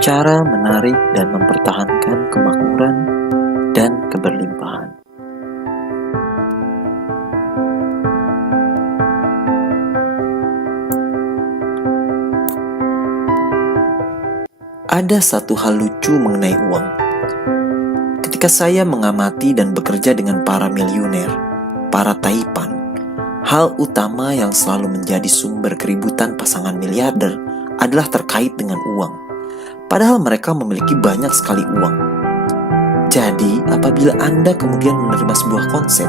Cara menarik dan mempertahankan kemakmuran dan keberlimpahan. Ada satu hal lucu mengenai uang. Ketika saya mengamati dan bekerja dengan para miliuner, para taipan, hal utama yang selalu menjadi sumber keributan pasangan miliarder adalah terkait dengan uang. Padahal mereka memiliki banyak sekali uang. Jadi, apabila Anda kemudian menerima sebuah konsep,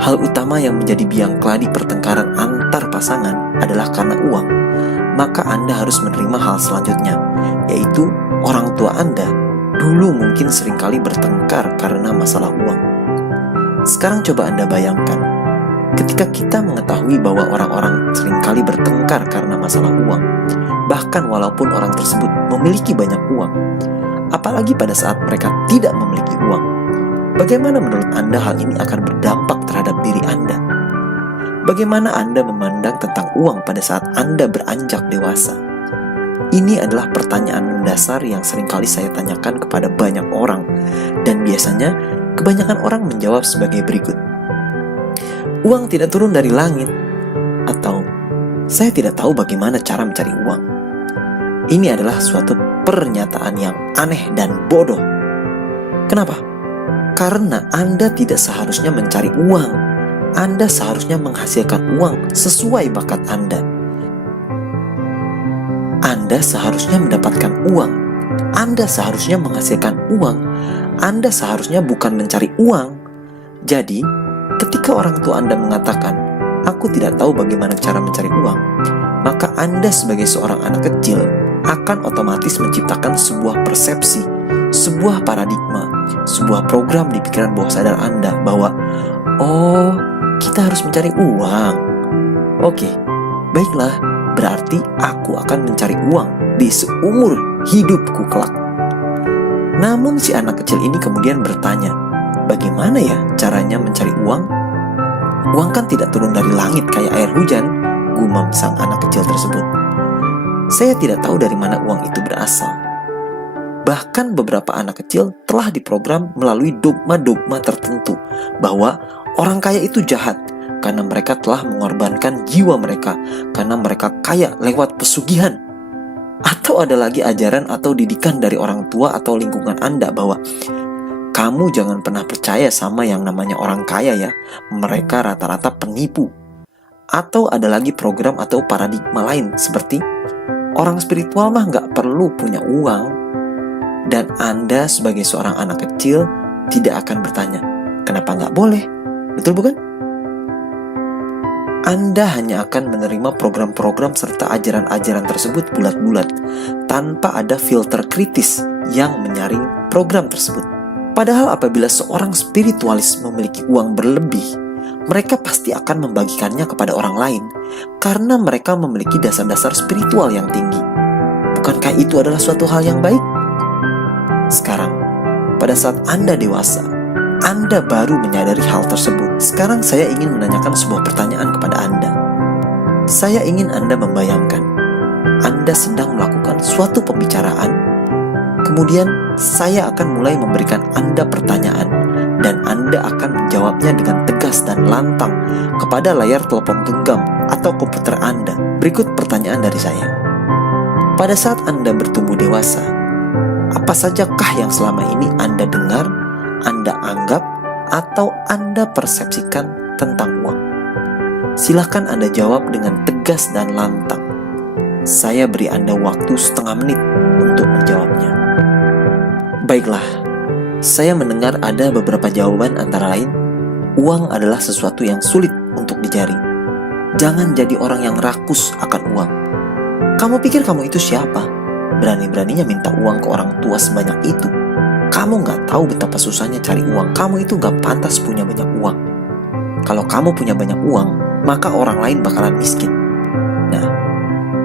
hal utama yang menjadi biang keladi pertengkaran antar pasangan adalah karena uang, maka Anda harus menerima hal selanjutnya, yaitu orang tua Anda dulu mungkin seringkali bertengkar karena masalah uang. Sekarang coba Anda bayangkan, ketika kita mengetahui bahwa orang-orang seringkali bertengkar karena masalah uang, bahkan walaupun orang tersebut memiliki banyak uang, apalagi pada saat mereka tidak memiliki uang, bagaimana menurut Anda hal ini akan berdampak terhadap diri Anda? Bagaimana Anda memandang tentang uang pada saat Anda beranjak dewasa? Ini adalah pertanyaan mendasar yang seringkali saya tanyakan kepada banyak orang, dan biasanya kebanyakan orang menjawab sebagai berikut. Uang tidak turun dari langit, atau saya tidak tahu bagaimana cara mencari uang. Ini adalah suatu pernyataan yang aneh dan bodoh. Kenapa? Karena Anda tidak seharusnya mencari uang. Anda seharusnya menghasilkan uang sesuai bakat Anda. Anda seharusnya mendapatkan uang. Anda seharusnya menghasilkan uang. Anda seharusnya bukan mencari uang. Jadi, ketika orang tua Anda mengatakan, "Aku tidak tahu bagaimana cara mencari uang," maka Anda sebagai seorang anak kecil akan otomatis menciptakan sebuah persepsi, sebuah paradigma, sebuah program di pikiran bawah sadar Anda bahwa, "Oh, kita harus mencari uang. Oke, baiklah, berarti aku akan mencari uang di seumur hidupku kelak." Namun si anak kecil ini kemudian bertanya, "Bagaimana ya caranya mencari uang? Uang kan tidak turun dari langit kayak air hujan," gumam sang anak kecil tersebut. "Saya tidak tahu dari mana uang itu berasal." Bahkan beberapa anak kecil telah diprogram melalui dogma-dogma tertentu bahwa orang kaya itu jahat karena mereka telah mengorbankan jiwa mereka karena mereka kaya lewat pesugihan. Atau ada lagi ajaran atau didikan dari orang tua atau lingkungan Anda bahwa kamu jangan pernah percaya sama yang namanya orang kaya ya, mereka rata-rata penipu. Atau ada lagi program atau paradigma lain seperti orang spiritual mah gak perlu punya uang. Dan Anda sebagai seorang anak kecil tidak akan bertanya, kenapa gak boleh? Betul bukan? Anda hanya akan menerima program-program serta ajaran-ajaran tersebut bulat-bulat tanpa ada filter kritis yang menyaring program tersebut. Padahal apabila seorang spiritualis memiliki uang berlebih, mereka pasti akan membagikannya kepada orang lain karena mereka memiliki dasar-dasar spiritual yang tinggi. Bukankah itu adalah suatu hal yang baik? Sekarang, pada saat Anda dewasa, Anda baru menyadari hal tersebut. Sekarang saya ingin menanyakan sebuah pertanyaan kepada Anda. Saya ingin Anda membayangkan, Anda sedang melakukan suatu pembicaraan, kemudian saya akan mulai memberikan Anda pertanyaan, dan Anda akan menjawabnya dengan tegas dan lantang kepada layar telepon genggam atau komputer Anda. Berikut pertanyaan dari saya. Pada saat Anda bertumbuh dewasa, apa sajakah yang selama ini Anda dengar, Anda anggap, atau Anda persepsikan tentang uang? Silahkan Anda jawab dengan tegas dan lantang. Saya beri Anda waktu setengah menit untuk menjawabnya. Baiklah, saya mendengar ada beberapa jawaban antara lain, uang adalah sesuatu yang sulit untuk dicari. Jangan jadi orang yang rakus akan uang. Kamu pikir kamu itu siapa? Berani-beraninya minta uang ke orang tua sebanyak itu. Kamu gak tahu betapa susahnya cari uang. Kamu itu gak pantas punya banyak uang. Kalau kamu punya banyak uang, maka orang lain bakalan miskin. Nah,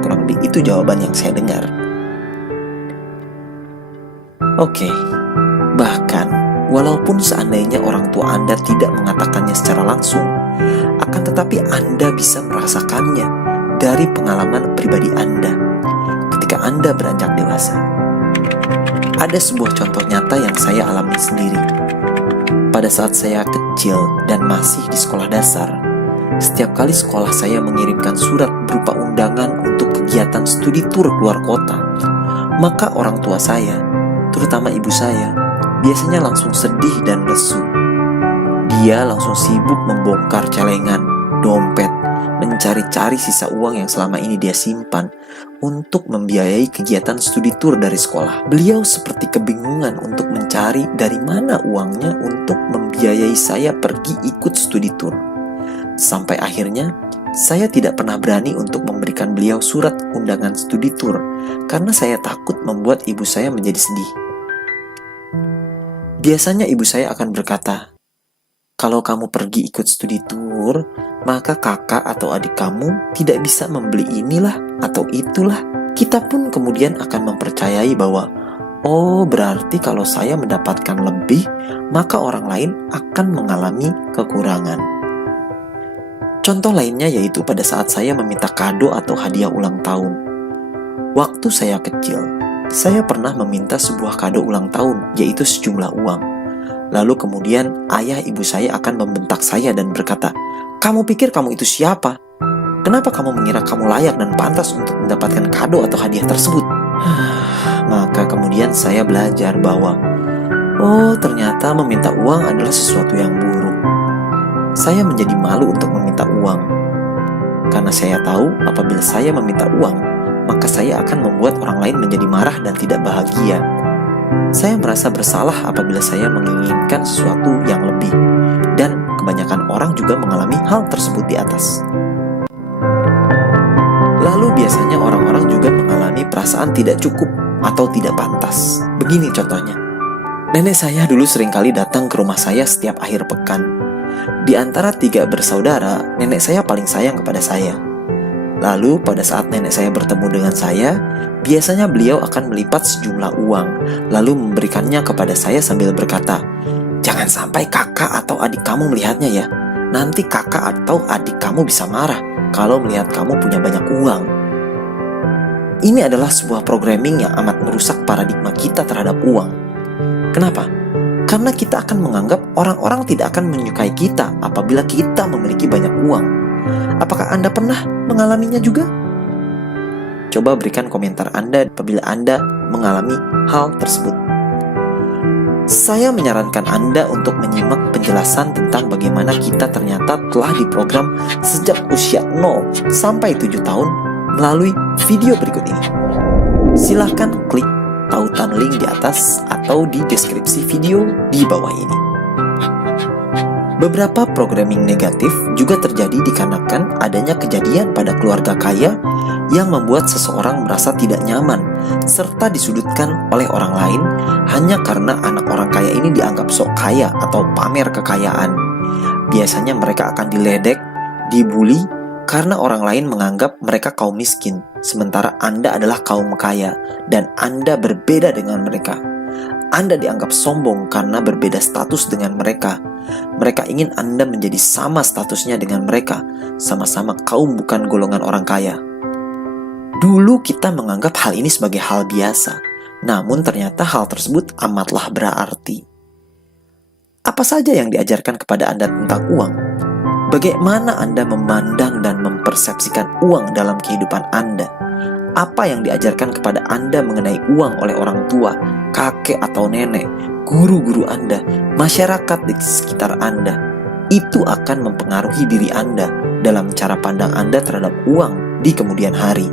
kurang lebih itu jawaban yang saya dengar. Oke, bahkan walaupun seandainya orang tua Anda tidak mengatakannya secara langsung, akan tetapi Anda bisa merasakannya dari pengalaman pribadi Anda ketika Anda beranjak dewasa. Ada sebuah contoh nyata yang saya alami sendiri. Pada saat saya kecil dan masih di sekolah dasar, setiap kali sekolah saya mengirimkan surat berupa undangan untuk kegiatan studi tur keluar kota, maka orang tua saya, terutama ibu saya, biasanya langsung sedih dan lesu. Dia langsung sibuk membongkar celengan, dompet, mencari-cari sisa uang yang selama ini dia simpan untuk membiayai kegiatan studi tur dari sekolah. Beliau seperti kebingungan untuk mencari dari mana uangnya untuk membiayai saya pergi ikut studi tur. Sampai akhirnya, saya tidak pernah berani untuk memberikan beliau surat undangan studi tur karena saya takut membuat ibu saya menjadi sedih. Biasanya ibu saya akan berkata, "Kalau kamu pergi ikut studi tur, maka kakak atau adik kamu tidak bisa membeli inilah atau itulah." Kita pun kemudian akan mempercayai bahwa, oh berarti kalau saya mendapatkan lebih, maka orang lain akan mengalami kekurangan. Contoh lainnya yaitu pada saat saya meminta kado atau hadiah ulang tahun. Waktu saya kecil, saya pernah meminta sebuah kado ulang tahun, yaitu sejumlah uang. Lalu kemudian ayah ibu saya akan membentak saya dan berkata, "Kamu pikir kamu itu siapa? Kenapa kamu mengira kamu layak dan pantas untuk mendapatkan kado atau hadiah tersebut?" Maka kemudian saya belajar bahwa, oh ternyata meminta uang adalah sesuatu yang buruk. Saya menjadi malu untuk meminta uang. Karena saya tahu apabila saya meminta uang, maka saya akan membuat orang lain menjadi marah dan tidak bahagia. Saya merasa bersalah apabila saya menginginkan sesuatu yang lebih, dan kebanyakan orang juga mengalami hal tersebut di atas. Lalu biasanya orang-orang juga mengalami perasaan tidak cukup atau tidak pantas. Begini contohnya. Nenek saya dulu seringkali datang ke rumah saya setiap akhir pekan. Di antara 3 bersaudara, nenek saya paling sayang kepada saya. Lalu pada saat nenek saya bertemu dengan saya, biasanya beliau akan melipat sejumlah uang, lalu memberikannya kepada saya sambil berkata, "Jangan sampai kakak atau adik kamu melihatnya ya. Nanti kakak atau adik kamu bisa marah kalau melihat kamu punya banyak uang." Ini adalah sebuah programming yang amat merusak paradigma kita terhadap uang. Kenapa? Karena kita akan menganggap orang-orang tidak akan menyukai kita apabila kita memiliki banyak uang. Apakah Anda pernah mengalaminya juga? Coba berikan komentar Anda apabila Anda mengalami hal tersebut. Saya menyarankan Anda untuk menyimak penjelasan tentang bagaimana kita ternyata telah diprogram sejak usia 0 sampai 7 tahun melalui video berikut ini. Silahkan klik tautan link di atas atau di deskripsi video di bawah ini. Beberapa programming negatif juga terjadi dikarenakan adanya kejadian pada keluarga kaya yang membuat seseorang merasa tidak nyaman serta disudutkan oleh orang lain hanya karena anak orang kaya ini dianggap sok kaya atau pamer kekayaan. Biasanya mereka akan diledek, dibully karena orang lain menganggap mereka kaum miskin, sementara Anda adalah kaum kaya dan Anda berbeda dengan mereka. Anda dianggap sombong karena berbeda status dengan mereka. Mereka ingin Anda menjadi sama statusnya dengan mereka, sama-sama kaum bukan golongan orang kaya. Dulu kita menganggap hal ini sebagai hal biasa, namun ternyata hal tersebut amatlah berarti. Apa saja yang diajarkan kepada Anda tentang uang? Bagaimana Anda memandang dan mempersepsikan uang dalam kehidupan Anda? Apa yang diajarkan kepada Anda mengenai uang oleh orang tua, kakek atau nenek, guru-guru Anda, masyarakat di sekitar Anda, itu akan mempengaruhi diri Anda dalam cara pandang Anda terhadap uang di kemudian hari.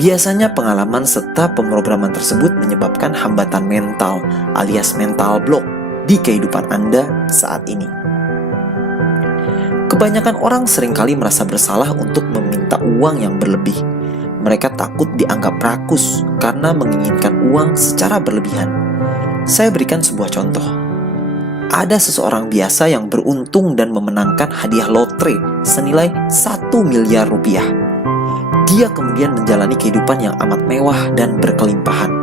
Biasanya pengalaman serta pemrograman tersebut menyebabkan hambatan mental alias mental block di kehidupan Anda saat ini. Kebanyakan orang seringkali merasa bersalah untuk meminta uang yang berlebih. Mereka takut dianggap rakus karena menginginkan uang secara berlebihan. Saya berikan sebuah contoh. Ada seseorang biasa yang beruntung dan memenangkan hadiah lotre senilai 1 miliar rupiah. Dia kemudian menjalani kehidupan yang amat mewah dan berkelimpahan.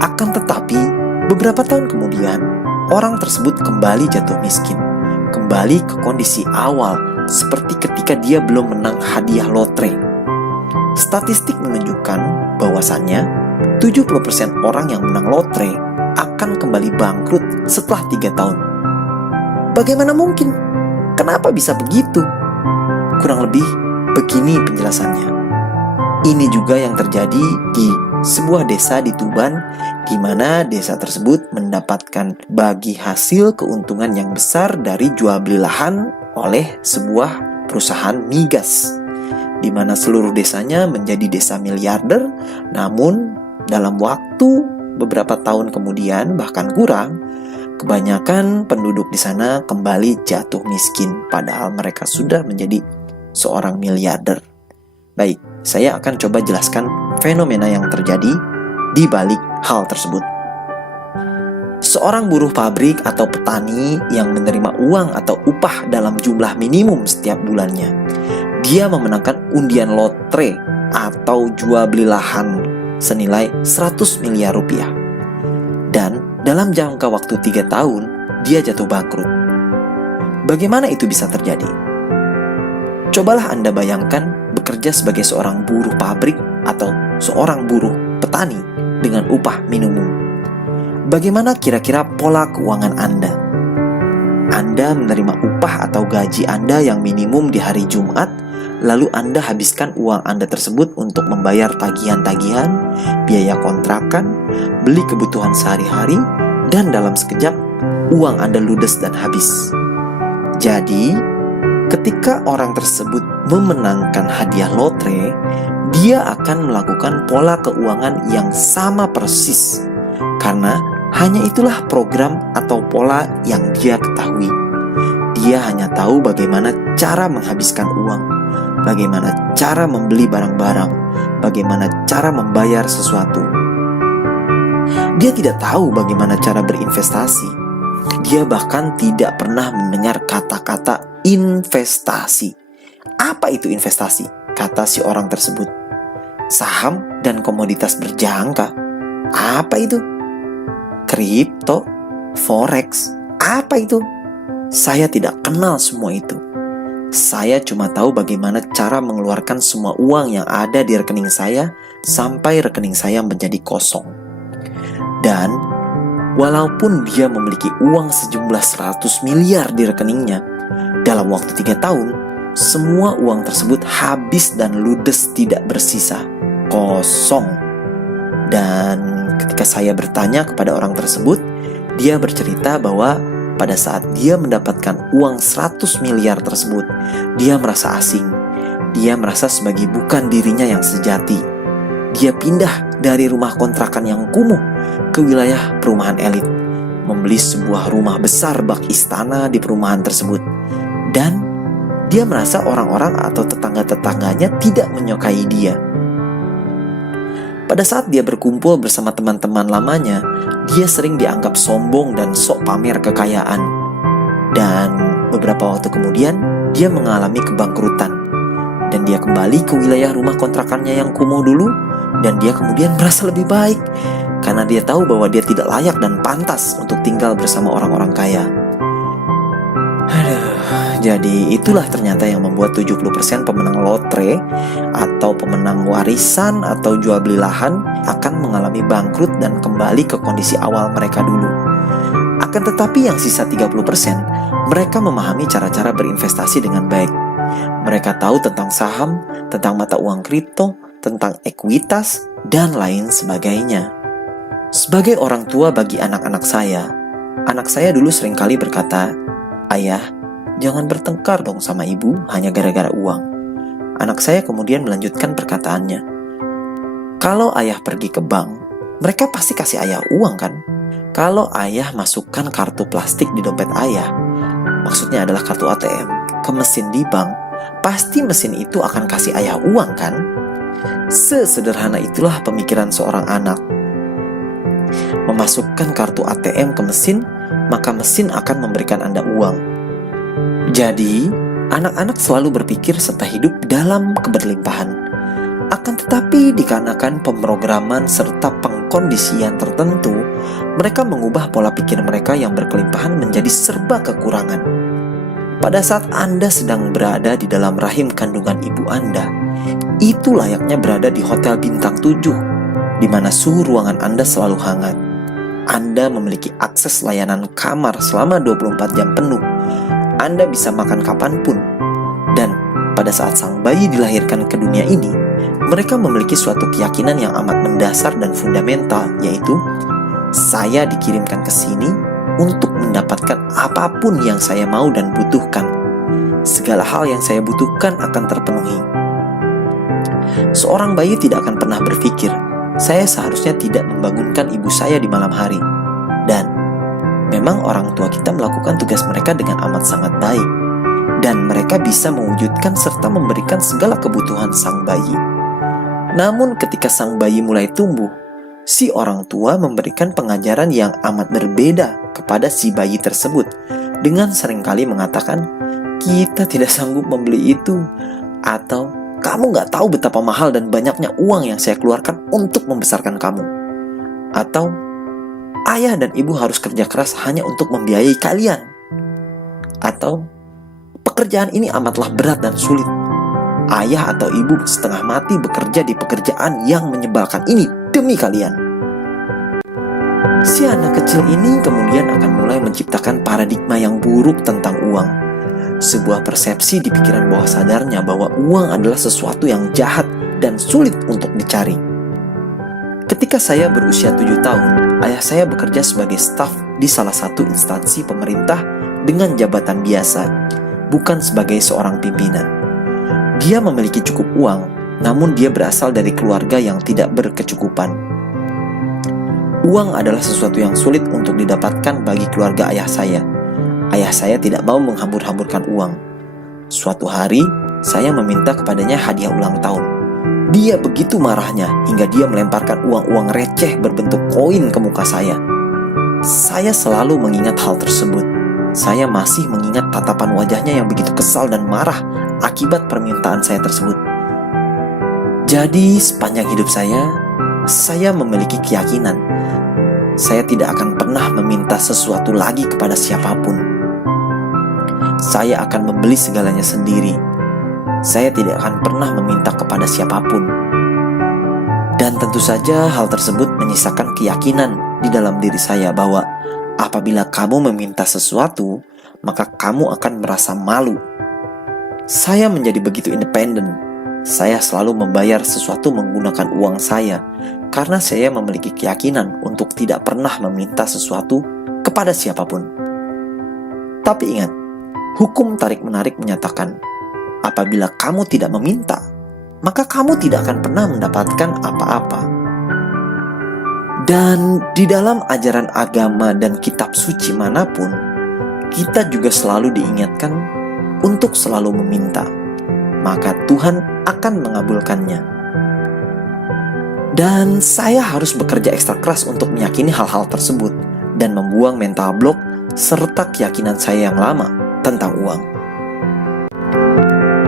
Akan tetapi, beberapa tahun kemudian, orang tersebut kembali jatuh miskin. Kembali ke kondisi awal seperti ketika dia belum menang hadiah lotre. Statistik menunjukkan bahwasannya 70% orang yang menang lotre akan kembali bangkrut setelah 3 tahun. Bagaimana mungkin? Kenapa bisa begitu? Kurang lebih begini penjelasannya. Ini juga yang terjadi di sebuah desa di Tuban, di mana desa tersebut mendapatkan bagi hasil keuntungan yang besar dari jual beli lahan oleh sebuah perusahaan migas, di mana seluruh desanya menjadi desa miliarder. Namun dalam waktu beberapa tahun kemudian, bahkan kurang, kebanyakan penduduk di sana kembali jatuh miskin, padahal mereka sudah menjadi seorang miliarder. Baik, saya akan coba jelaskan fenomena yang terjadi di balik hal tersebut. Seorang buruh pabrik atau petani yang menerima uang atau upah dalam jumlah minimum setiap bulannya, dia memenangkan undian lotre atau jual beli lahan senilai 100 miliar rupiah. Dan dalam jangka waktu 3 tahun, dia jatuh bangkrut. Bagaimana itu bisa terjadi? Cobalah Anda bayangkan bekerja sebagai seorang buruh pabrik atau seorang buruh petani dengan upah minimum. Bagaimana kira-kira pola keuangan Anda? Anda menerima upah atau gaji Anda yang minimum di hari Jumat, lalu Anda habiskan uang Anda tersebut untuk membayar tagihan-tagihan, biaya kontrakan, beli kebutuhan sehari-hari, dan dalam sekejap uang Anda ludes dan habis. Jadi, ketika orang tersebut memenangkan hadiah lotre, dia akan melakukan pola keuangan yang sama persis, karena hanya itulah program atau pola yang dia ketahui. Dia hanya tahu bagaimana cara menghabiskan uang, bagaimana cara membeli barang-barang, bagaimana cara membayar sesuatu. Dia tidak tahu bagaimana cara berinvestasi. Dia bahkan tidak pernah mendengar kata-kata investasi. Apa itu investasi? Kata si orang tersebut. Saham dan komoditas berjangka. Apa itu? Kripto, forex. Apa itu? Saya tidak kenal semua itu. Saya cuma tahu bagaimana cara mengeluarkan semua uang yang ada di rekening saya sampai rekening saya menjadi kosong. Dan walaupun dia memiliki uang sejumlah 100 miliar di rekeningnya, dalam waktu 3 tahun, semua uang tersebut habis dan ludes, tidak bersisa, kosong. Dan ketika saya bertanya kepada orang tersebut, dia bercerita bahwa pada saat dia mendapatkan uang 100 miliar tersebut, dia merasa asing. Dia merasa sebagai bukan dirinya yang sejati. Dia pindah dari rumah kontrakan yang kumuh ke wilayah perumahan elit, membeli sebuah rumah besar bak istana di perumahan tersebut. Dan dia merasa orang-orang atau tetangga-tetangganya tidak menyukai dia. Pada saat dia berkumpul bersama teman-teman lamanya, dia sering dianggap sombong dan sok pamer kekayaan. Dan beberapa waktu kemudian, dia mengalami kebangkrutan. Dan dia kembali ke wilayah rumah kontrakannya yang kumuh dulu, dan dia kemudian merasa lebih baik, karena dia tahu bahwa dia tidak layak dan pantas untuk tinggal bersama orang-orang kaya. Jadi itulah ternyata yang membuat 70% pemenang lotre atau pemenang warisan atau jual beli lahan akan mengalami bangkrut dan kembali ke kondisi awal mereka dulu. Akan tetapi yang sisa 30%, mereka memahami cara-cara berinvestasi dengan baik. Mereka tahu tentang saham, tentang mata uang kripto, tentang ekuitas, dan lain sebagainya. Sebagai orang tua bagi anak-anak saya dulu seringkali berkata, "Ayah, jangan bertengkar dong sama ibu hanya gara-gara uang." Anak saya kemudian melanjutkan perkataannya, "Kalau ayah pergi ke bank, mereka pasti kasih ayah uang kan? Kalau ayah masukkan kartu plastik di dompet ayah, maksudnya adalah kartu ATM, ke mesin di bank, pasti mesin itu akan kasih ayah uang kan?" Sesederhana itulah pemikiran seorang anak. Memasukkan kartu ATM ke mesin, maka mesin akan memberikan Anda uang. Jadi, anak-anak selalu berpikir serta hidup dalam keberlimpahan. Akan tetapi dikarenakan pemrograman serta pengkondisian tertentu, mereka mengubah pola pikir mereka yang berkelimpahan menjadi serba kekurangan. Pada saat Anda sedang berada di dalam rahim kandungan ibu Anda, itu layaknya berada di hotel bintang 7. di mana suhu ruangan Anda selalu hangat. Anda memiliki akses layanan kamar selama 24 jam penuh. Anda bisa makan kapanpun. Dan pada saat sang bayi dilahirkan ke dunia ini, mereka memiliki suatu keyakinan yang amat mendasar dan fundamental, yaitu saya dikirimkan ke sini untuk mendapatkan apapun yang saya mau dan butuhkan. Segala hal yang saya butuhkan akan terpenuhi. Seorang bayi tidak akan pernah berpikir, saya seharusnya tidak membangunkan ibu saya di malam hari. Dan memang orang tua kita melakukan tugas mereka dengan amat sangat baik. Dan mereka bisa mewujudkan serta memberikan segala kebutuhan sang bayi. Namun ketika sang bayi mulai tumbuh, si orang tua memberikan pengajaran yang amat berbeda kepada si bayi tersebut, dengan seringkali mengatakan, kita tidak sanggup membeli itu, atau kamu gak tahu betapa mahal dan banyaknya uang yang saya keluarkan untuk membesarkan kamu, atau ayah dan ibu harus kerja keras hanya untuk membiayai kalian, atau pekerjaan ini amatlah berat dan sulit. Ayah atau ibu setengah mati bekerja di pekerjaan yang menyebalkan ini demi kalian. Si anak kecil ini kemudian akan mulai menciptakan paradigma yang buruk tentang uang. Sebuah persepsi di pikiran bawah sadarnya bahwa uang adalah sesuatu yang jahat dan sulit untuk dicari. Ketika saya berusia 7 tahun, ayah saya bekerja sebagai staf di salah satu instansi pemerintah dengan jabatan biasa, bukan sebagai seorang pimpinan. Dia memiliki cukup uang, namun dia berasal dari keluarga yang tidak berkecukupan. Uang adalah sesuatu yang sulit untuk didapatkan bagi keluarga ayah saya. Ayah saya tidak mau menghambur-hamburkan uang. Suatu hari, saya meminta kepadanya hadiah ulang tahun. Dia begitu marahnya hingga dia melemparkan uang-uang receh berbentuk koin ke muka saya. Saya selalu mengingat hal tersebut. Saya masih mengingat tatapan wajahnya yang begitu kesal dan marah akibat permintaan saya tersebut. Jadi sepanjang hidup saya memiliki keyakinan saya tidak akan pernah meminta sesuatu lagi kepada siapapun. Saya akan membeli segalanya sendiri. Saya tidak akan pernah meminta kepada siapapun. Dan tentu saja hal tersebut menyisakan keyakinan di dalam diri saya bahwa apabila kamu meminta sesuatu, maka kamu akan merasa malu. Saya menjadi begitu independen. Saya selalu membayar sesuatu menggunakan uang saya, karena saya memiliki keyakinan untuk tidak pernah meminta sesuatu kepada siapapun. Tapi ingat, hukum tarik-menarik menyatakan, apabila kamu tidak meminta, maka kamu tidak akan pernah mendapatkan apa-apa. Dan di dalam ajaran agama dan kitab suci manapun, kita juga selalu diingatkan untuk selalu meminta, maka Tuhan akan mengabulkannya. Dan saya harus bekerja ekstra keras untuk meyakini hal-hal tersebut dan membuang mental block serta keyakinan saya yang lama tentang uang.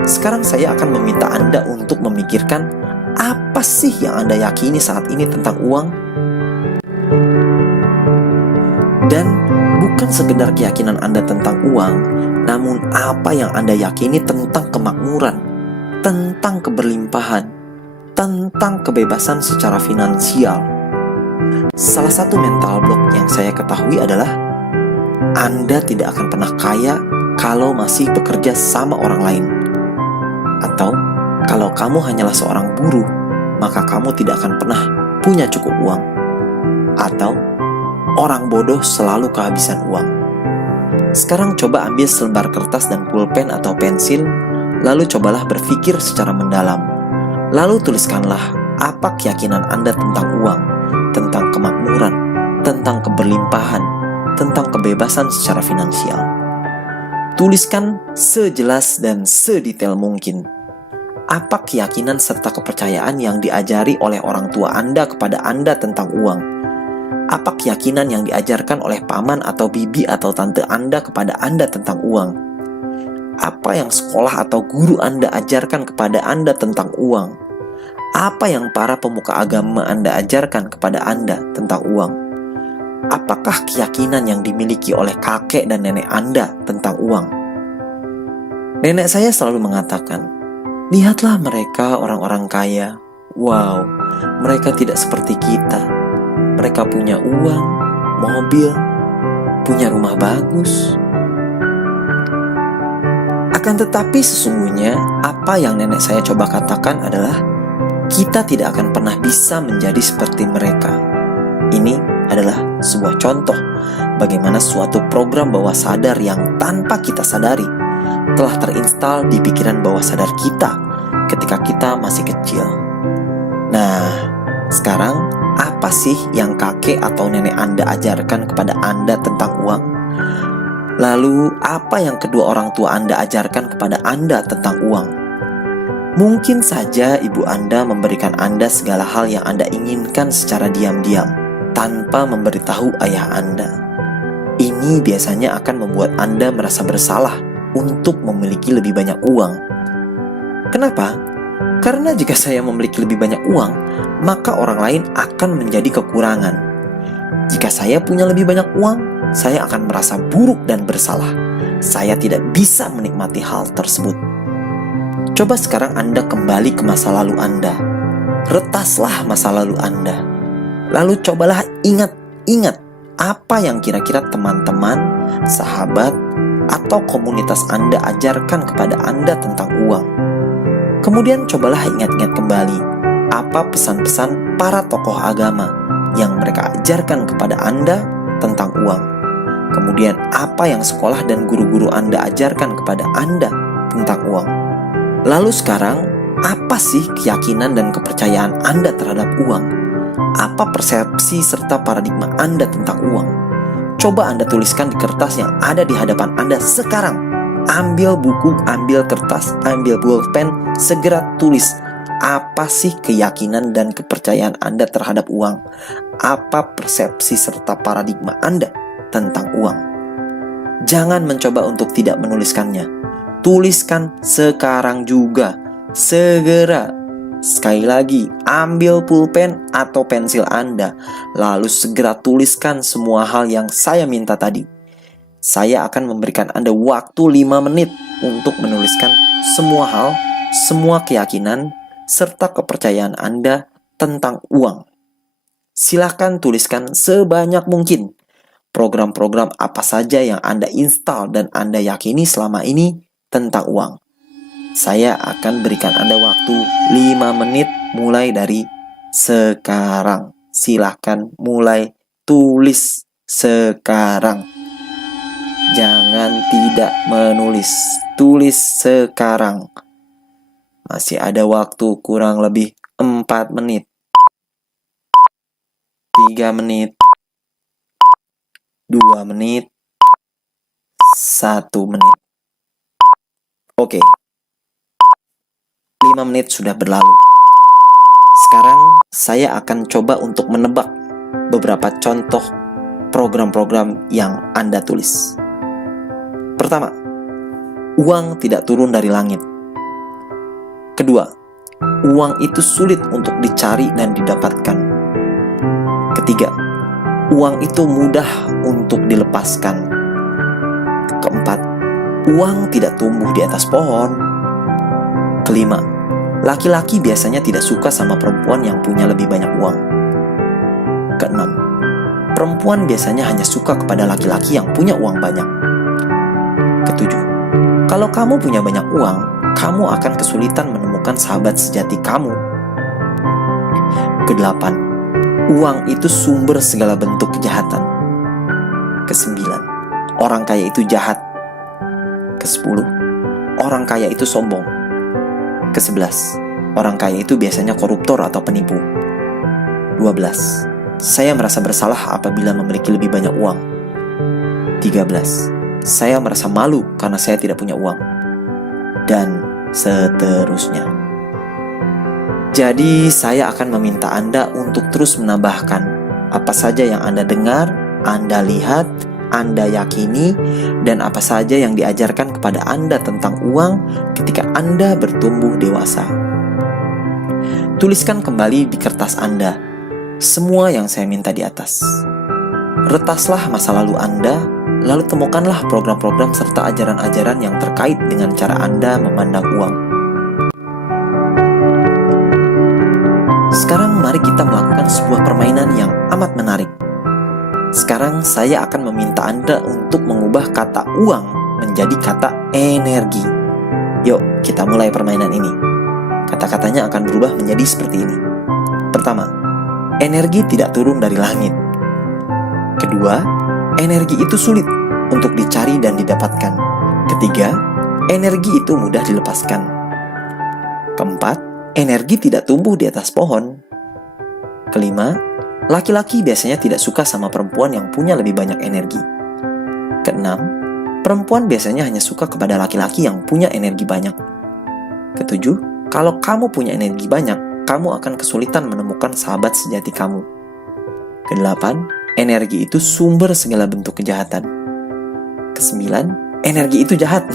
Sekarang saya akan meminta Anda untuk memikirkan apa sih yang Anda yakini saat ini tentang uang? Dan bukan sekedar keyakinan Anda tentang uang, namun apa yang Anda yakini tentang kemakmuran, tentang keberlimpahan, tentang kebebasan secara finansial. Salah satu mental block yang saya ketahui adalah Anda tidak akan pernah kaya kalau masih bekerja sama orang lain. Atau kalau kamu hanyalah seorang buruh, maka kamu tidak akan pernah punya cukup uang. Atau orang bodoh selalu kehabisan uang. Sekarang coba ambil selembar kertas dan pulpen atau pensil, lalu cobalah berpikir secara mendalam. Lalu tuliskanlah apa keyakinan Anda tentang uang, tentang kemakmuran, tentang keberlimpahan, tentang kebebasan secara finansial. Tuliskan sejelas dan sedetail mungkin. Apa keyakinan serta kepercayaan yang diajari oleh orang tua Anda kepada Anda tentang uang? Apa keyakinan yang diajarkan oleh paman atau bibi atau tante Anda kepada Anda tentang uang? Apa yang sekolah atau guru Anda ajarkan kepada Anda tentang uang? Apa yang para pemuka agama Anda ajarkan kepada Anda tentang uang? Apakah keyakinan yang dimiliki oleh kakek dan nenek Anda tentang uang? Nenek saya selalu mengatakan, lihatlah mereka orang-orang kaya. Wow, Mereka tidak seperti kita. Mereka punya uang, mobil, punya rumah bagus. Akan tetapi sesungguhnya apa yang nenek saya coba katakan adalah kita tidak akan pernah bisa menjadi seperti mereka. Ini adalah sebuah contoh bagaimana suatu program bawah sadar yang tanpa kita sadari telah terinstal di pikiran bawah sadar kita ketika kita masih kecil. Nah, sekarang apa sih yang kakek atau nenek Anda ajarkan kepada Anda tentang uang? Lalu, apa yang kedua orang tua Anda ajarkan kepada Anda tentang uang? Mungkin saja ibu Anda memberikan Anda segala hal yang Anda inginkan secara diam-diam, tanpa memberitahu ayah Anda. Ini biasanya akan membuat Anda merasa bersalah untuk memiliki lebih banyak uang. Kenapa? Karena jika saya memiliki lebih banyak uang, maka orang lain akan menjadi kekurangan. Jika saya punya lebih banyak uang, saya akan merasa buruk dan bersalah. Saya tidak bisa menikmati hal tersebut. Coba sekarang Anda kembali ke masa lalu Anda. Retaslah masa lalu Anda. Lalu cobalah ingat apa yang kira-kira teman-teman, sahabat, atau komunitas Anda ajarkan kepada Anda tentang uang. Kemudian cobalah ingat-ingat kembali apa pesan-pesan para tokoh agama yang mereka ajarkan kepada Anda tentang uang. Kemudian apa yang sekolah dan guru-guru Anda ajarkan kepada Anda tentang uang. Lalu sekarang, apa sih keyakinan dan kepercayaan Anda terhadap uang? Apa persepsi serta paradigma Anda tentang uang? Coba Anda tuliskan di kertas yang ada di hadapan Anda sekarang. Ambil buku, ambil kertas, ambil pulpen, segera tulis. Apa sih keyakinan dan kepercayaan Anda terhadap uang? Apa persepsi serta paradigma Anda tentang uang? Jangan mencoba untuk tidak menuliskannya. Tuliskan sekarang juga, segera. Sekali lagi, ambil pulpen atau pensil Anda, lalu segera tuliskan semua hal yang saya minta tadi. Saya akan memberikan Anda waktu 5 menit untuk menuliskan semua hal, semua keyakinan, serta kepercayaan Anda tentang uang. Silakan tuliskan sebanyak mungkin program-program apa saja yang Anda install dan Anda yakini selama ini tentang uang. Saya akan berikan Anda waktu 5 menit mulai dari sekarang. Silahkan mulai tulis sekarang. Jangan tidak menulis. Tulis sekarang. Masih ada waktu kurang lebih 4 menit. 3 menit. 2 menit. 1 menit. Oke. 5 menit sudah berlalu. Sekarang saya akan coba untuk menebak beberapa contoh program-program yang Anda tulis. Pertama, uang tidak turun dari langit. Kedua, uang itu sulit untuk dicari dan didapatkan. Ketiga, uang itu mudah untuk dilepaskan. Keempat, uang tidak tumbuh di atas pohon. Kelima, laki-laki biasanya tidak suka sama perempuan yang punya lebih banyak uang. Keenam, perempuan biasanya hanya suka kepada laki-laki yang punya uang banyak. Ketujuh, kalau kamu punya banyak uang, kamu akan kesulitan menemukan sahabat sejati kamu. Kedelapan, uang itu sumber segala bentuk kejahatan. Kesembilan, orang kaya itu jahat. Kesepuluh, orang kaya itu sombong. Ke-11, orang kaya itu biasanya koruptor atau penipu. 12, saya merasa bersalah apabila memiliki lebih banyak uang. 13, saya merasa malu karena saya tidak punya uang. Dan seterusnya. Jadi, saya akan meminta Anda untuk terus menambahkan apa saja yang Anda dengar, Anda lihat, Anda yakini, dan apa saja yang diajarkan kepada Anda tentang uang ketika Anda bertumbuh dewasa. Tuliskan kembali di kertas Anda semua yang saya minta di atas. Retaslah masa lalu Anda, lalu temukanlah program-program serta ajaran-ajaran yang terkait dengan cara Anda memandang uang. Sekarang Sekarang saya akan meminta Anda untuk mengubah kata uang menjadi kata energi. Yuk, kita mulai permainan ini. Kata-katanya akan berubah menjadi seperti ini. Pertama, energi tidak turun dari langit. Kedua, energi itu sulit untuk dicari dan didapatkan. Ketiga, energi itu mudah dilepaskan. Keempat, energi tidak tumbuh di atas pohon. Kelima, laki-laki biasanya tidak suka sama perempuan yang punya lebih banyak energi. Keenam, perempuan biasanya hanya suka kepada laki-laki yang punya energi banyak. Ketujuh, kalau kamu punya energi banyak, kamu akan kesulitan menemukan sahabat sejati kamu. Kedelapan, energi itu sumber segala bentuk kejahatan. Kesembilan, energi itu jahat.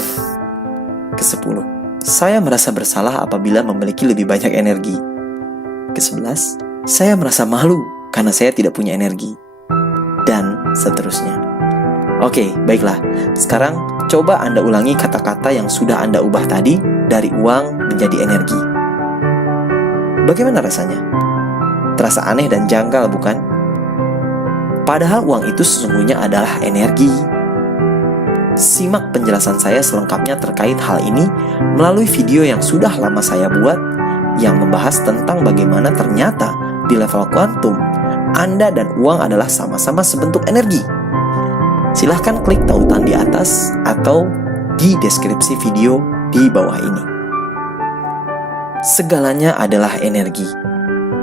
Kesepuluh, saya merasa bersalah apabila memiliki lebih banyak energi. Kesebelas, saya merasa malu karena saya tidak punya energi. Dan seterusnya. Oke, baiklah. Sekarang coba Anda ulangi kata-kata yang sudah Anda ubah tadi dari uang menjadi energi. Bagaimana rasanya? Terasa aneh dan janggal, bukan? Padahal uang itu sesungguhnya adalah energi. Simak penjelasan saya selengkapnya terkait hal ini melalui video yang sudah lama saya buat yang membahas tentang bagaimana ternyata di level kuantum Anda dan uang adalah sama-sama sebentuk energi. Silahkan klik tautan di atas atau di deskripsi video di bawah ini. Segalanya adalah energi.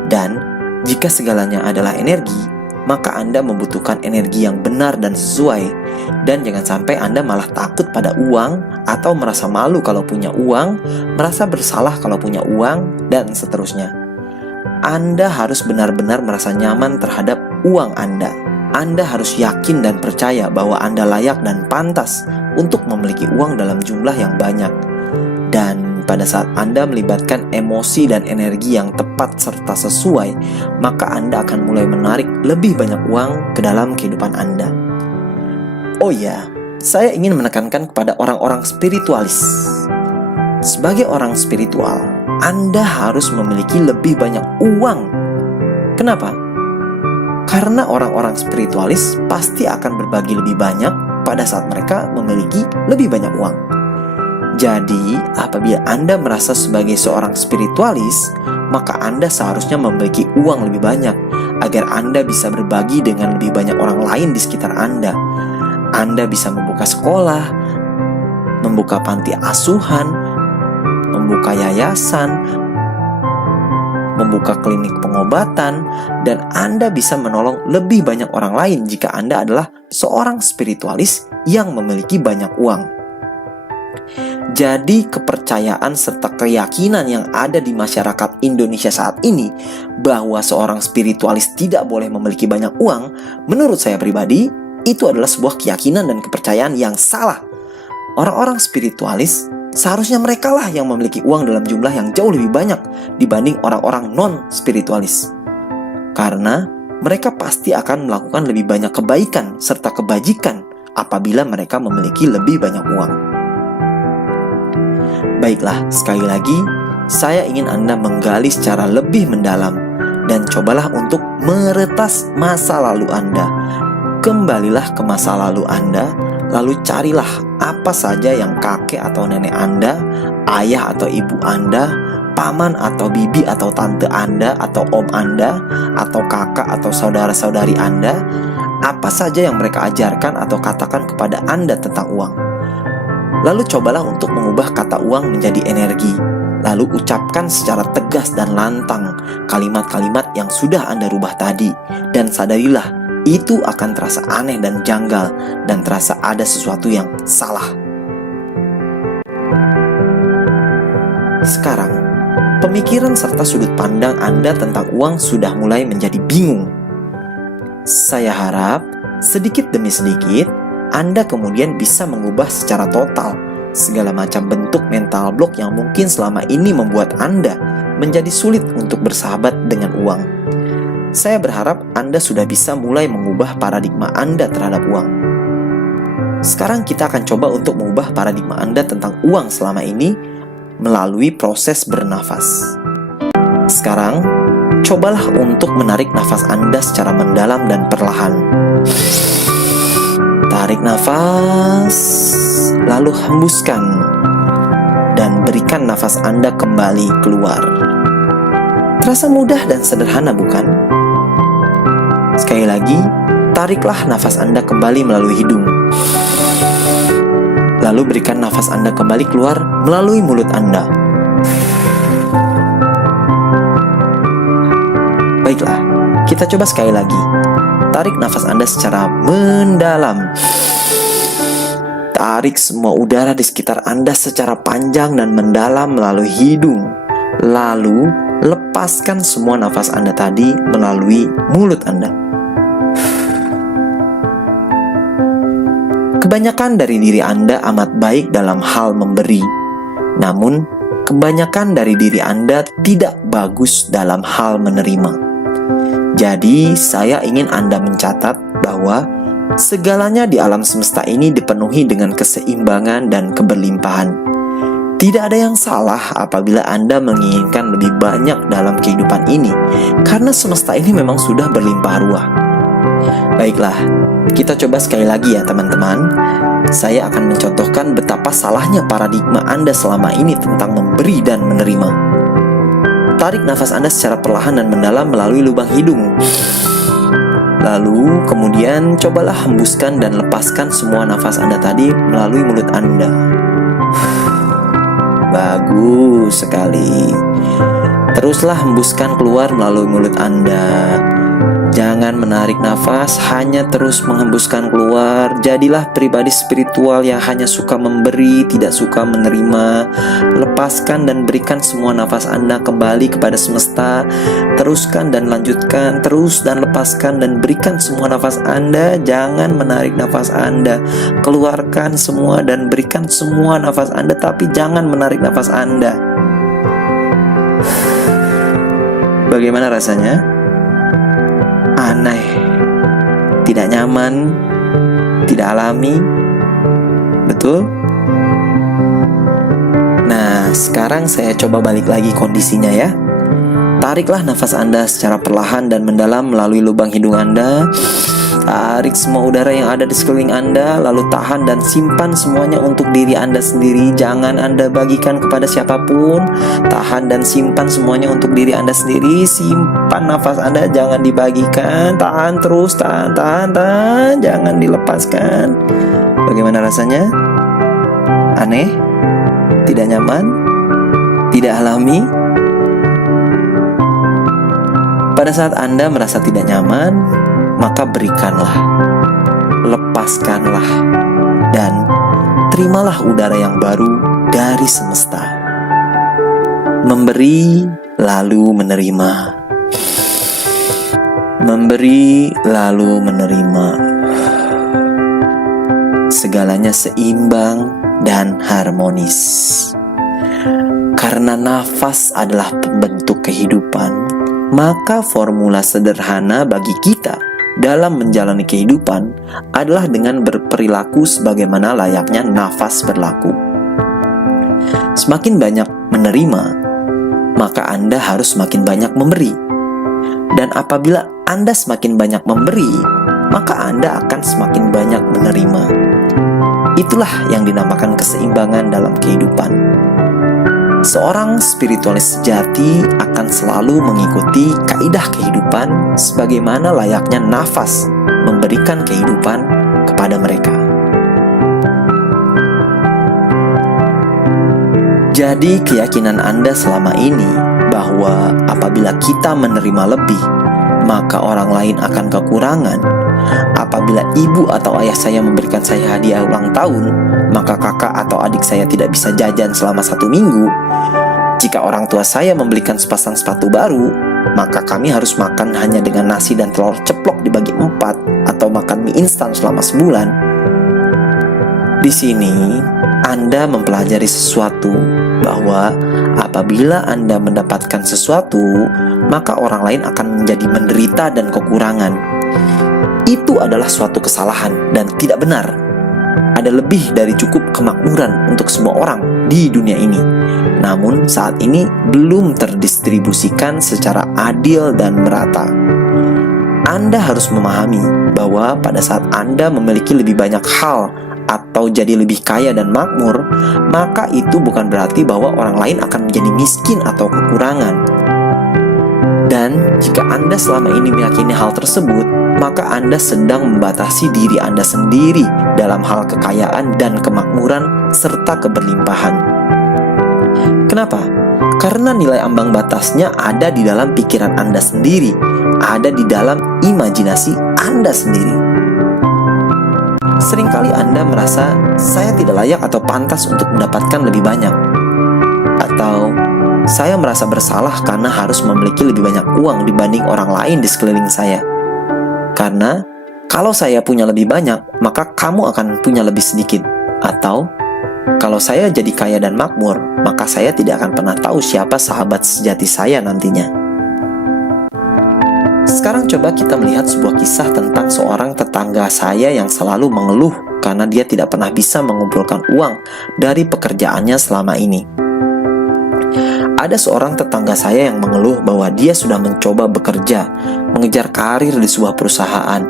Dan jika segalanya adalah energi, maka Anda membutuhkan energi yang benar dan sesuai. Dan jangan sampai Anda malah takut pada uang, atau merasa malu kalau punya uang, merasa bersalah kalau punya uang, dan seterusnya. Anda harus benar-benar merasa nyaman terhadap uang Anda. Anda harus yakin dan percaya bahwa Anda layak dan pantas untuk memiliki uang dalam jumlah yang banyak. Dan pada saat Anda melibatkan emosi dan energi yang tepat serta sesuai, maka Anda akan mulai menarik lebih banyak uang ke dalam kehidupan Anda. Oh ya, saya ingin menekankan kepada orang-orang spiritualis. Sebagai orang spiritual, Anda harus memiliki lebih banyak uang. Kenapa? Karena orang-orang spiritualis pasti akan berbagi lebih banyak pada saat mereka memiliki lebih banyak uang. Jadi, apabila Anda merasa sebagai seorang spiritualis, maka Anda seharusnya memiliki uang lebih banyak agar Anda bisa berbagi dengan lebih banyak orang lain di sekitar Anda. Anda bisa membuka sekolah, membuka panti asuhan, membuka yayasan, membuka klinik pengobatan, dan Anda bisa menolong lebih banyak orang lain jika Anda adalah seorang spiritualis yang memiliki banyak uang. Jadi kepercayaan serta keyakinan yang ada di masyarakat Indonesia saat ini bahwa seorang spiritualis tidak boleh memiliki banyak uang, menurut saya pribadi, itu adalah sebuah keyakinan dan kepercayaan yang salah. Orang-orang spiritualis seharusnya mereka lah yang memiliki uang dalam jumlah yang jauh lebih banyak dibanding orang-orang non-spiritualis. Karena mereka pasti akan melakukan lebih banyak kebaikan serta kebajikan apabila mereka memiliki lebih banyak uang. Baiklah, sekali lagi, saya ingin Anda menggali secara lebih mendalam dan cobalah untuk meretas masa lalu Anda. Kembalilah ke masa lalu Anda, lalu carilah apa saja yang kakek atau nenek Anda, ayah atau ibu Anda, paman atau bibi atau tante Anda, atau om Anda, atau kakak atau saudara-saudari Anda, apa saja yang mereka ajarkan atau katakan kepada Anda tentang uang. Lalu cobalah untuk mengubah kata uang menjadi energi. Lalu ucapkan secara tegas dan lantang kalimat-kalimat yang sudah Anda rubah tadi. Dan sadarilah, itu akan terasa aneh dan janggal dan terasa ada sesuatu yang salah. Sekarang, pemikiran serta sudut pandang Anda tentang uang sudah mulai menjadi bingung. Saya harap sedikit demi sedikit Anda kemudian bisa mengubah secara total segala macam bentuk mental block yang mungkin selama ini membuat Anda menjadi sulit untuk bersahabat dengan uang. Saya berharap Anda sudah bisa mulai mengubah paradigma Anda terhadap uang. Sekarang kita akan coba untuk mengubah paradigma Anda tentang uang selama ini melalui proses bernafas. Sekarang, cobalah untuk menarik nafas Anda secara mendalam dan perlahan. Tarik nafas, lalu hembuskan, dan berikan nafas Anda kembali keluar. Terasa mudah dan sederhana, bukan? Sekali lagi, tariklah nafas Anda kembali melalui hidung. Lalu berikan nafas Anda kembali keluar melalui mulut Anda. Baiklah, kita coba sekali lagi. Tarik nafas Anda secara mendalam. Tarik semua udara di sekitar Anda secara panjang dan mendalam melalui hidung. Lalu, lepaskan semua nafas Anda tadi melalui mulut Anda. Kebanyakan dari diri Anda amat baik dalam hal memberi. Namun, kebanyakan dari diri Anda tidak bagus dalam hal menerima. Jadi, saya ingin Anda mencatat bahwa segalanya di alam semesta ini dipenuhi dengan keseimbangan dan keberlimpahan. Tidak ada yang salah apabila Anda menginginkan lebih banyak dalam kehidupan ini, karena semesta ini memang sudah berlimpah ruah. Baiklah, kita coba sekali lagi ya teman-teman. Saya akan mencontohkan betapa salahnya paradigma Anda selama ini tentang memberi dan menerima. Tarik nafas Anda secara perlahan dan mendalam melalui lubang hidung. Lalu, kemudian cobalah hembuskan dan lepaskan semua nafas Anda tadi melalui mulut Anda. Bagus sekali. Teruslah hembuskan keluar melalui mulut Anda. Jangan menarik nafas, hanya terus menghembuskan keluar. Jadilah pribadi spiritual yang hanya suka memberi, tidak suka menerima. Lepaskan dan berikan semua nafas Anda kembali kepada semesta. Teruskan dan lanjutkan, terus dan lepaskan dan berikan semua nafas Anda. Jangan menarik nafas Anda. Keluarkan semua dan berikan semua nafas Anda, tapi jangan menarik nafas Anda. Bagaimana rasanya? Aneh, tidak nyaman, tidak alami, betul? Nah, sekarang saya coba balik lagi kondisinya ya. Tariklah nafas Anda secara perlahan dan mendalam melalui lubang hidung Anda. Tarik semua udara yang ada di sekeliling Anda, lalu tahan dan simpan semuanya untuk diri Anda sendiri. Jangan Anda bagikan kepada siapapun. Tahan dan simpan semuanya untuk diri Anda sendiri. Simpan nafas Anda, jangan dibagikan. Tahan terus, tahan, jangan dilepaskan. Bagaimana rasanya? Aneh? Tidak nyaman? Tidak alami? Pada saat Anda merasa tidak nyaman, maka berikanlah, lepaskanlah, dan terimalah udara yang baru dari semesta. Memberi lalu menerima. Memberi lalu menerima. Segalanya seimbang dan harmonis. Karena nafas adalah pembentuk kehidupan, maka formula sederhana bagi kita dalam menjalani kehidupan adalah dengan berperilaku sebagaimana layaknya nafas berlaku. Semakin banyak menerima, maka Anda harus semakin banyak memberi. Dan apabila Anda semakin banyak memberi, maka Anda akan semakin banyak menerima. Itulah yang dinamakan keseimbangan dalam kehidupan. Seorang spiritualis sejati akan selalu mengikuti kaidah kehidupan sebagaimana layaknya nafas memberikan kehidupan kepada mereka. Jadi keyakinan Anda selama ini bahwa apabila kita menerima lebih, maka orang lain akan kekurangan. Apabila ibu atau ayah saya memberikan saya hadiah ulang tahun, maka kakak atau adik saya tidak bisa jajan selama 1 minggu. Jika orang tua saya membelikan sepasang sepatu baru, maka kami harus makan hanya dengan nasi dan telur ceplok dibagi 4, atau makan mie instan selama sebulan. Di sini, Anda mempelajari sesuatu, bahwa apabila Anda mendapatkan sesuatu, maka orang lain akan menjadi menderita dan kekurangan. Itu adalah suatu kesalahan dan tidak benar. Ada lebih dari cukup kemakmuran untuk semua orang di dunia ini. Namun saat ini belum terdistribusikan secara adil dan merata. Anda harus memahami bahwa pada saat Anda memiliki lebih banyak hal atau jadi lebih kaya dan makmur, maka itu bukan berarti bahwa orang lain akan menjadi miskin atau kekurangan. Dan jika Anda selama ini meyakini hal tersebut, maka Anda sedang membatasi diri Anda sendiri dalam hal kekayaan dan kemakmuran serta keberlimpahan. Kenapa? Karena nilai ambang batasnya ada di dalam pikiran Anda sendiri, ada di dalam imajinasi Anda sendiri. Seringkali Anda merasa saya tidak layak atau pantas untuk mendapatkan lebih banyak. Atau saya merasa bersalah karena harus memiliki lebih banyak uang dibanding orang lain di sekeliling saya. Karena kalau saya punya lebih banyak, maka kamu akan punya lebih sedikit. Atau kalau saya jadi kaya dan makmur, maka saya tidak akan pernah tahu siapa sahabat sejati saya nantinya. Sekarang coba kita melihat sebuah kisah tentang seorang tetangga saya yang selalu mengeluh karena dia tidak pernah bisa mengumpulkan uang dari pekerjaannya selama ini. Ada seorang tetangga saya yang mengeluh bahwa dia sudah mencoba bekerja, mengejar karir di sebuah perusahaan.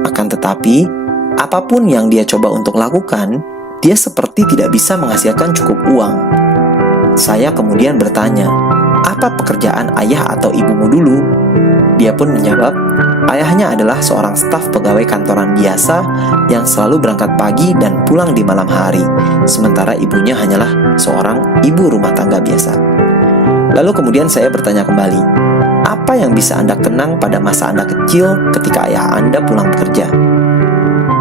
Akan tetapi, apapun yang dia coba untuk lakukan, dia seperti tidak bisa menghasilkan cukup uang. Saya kemudian bertanya, "Apa pekerjaan ayah atau ibumu dulu?" Dia pun menjawab, ayahnya adalah seorang staf pegawai kantoran biasa yang selalu berangkat pagi dan pulang di malam hari, sementara ibunya hanyalah seorang ibu rumah tangga biasa. Lalu kemudian saya bertanya kembali, apa yang bisa Anda kenang pada masa Anda kecil ketika ayah Anda pulang bekerja?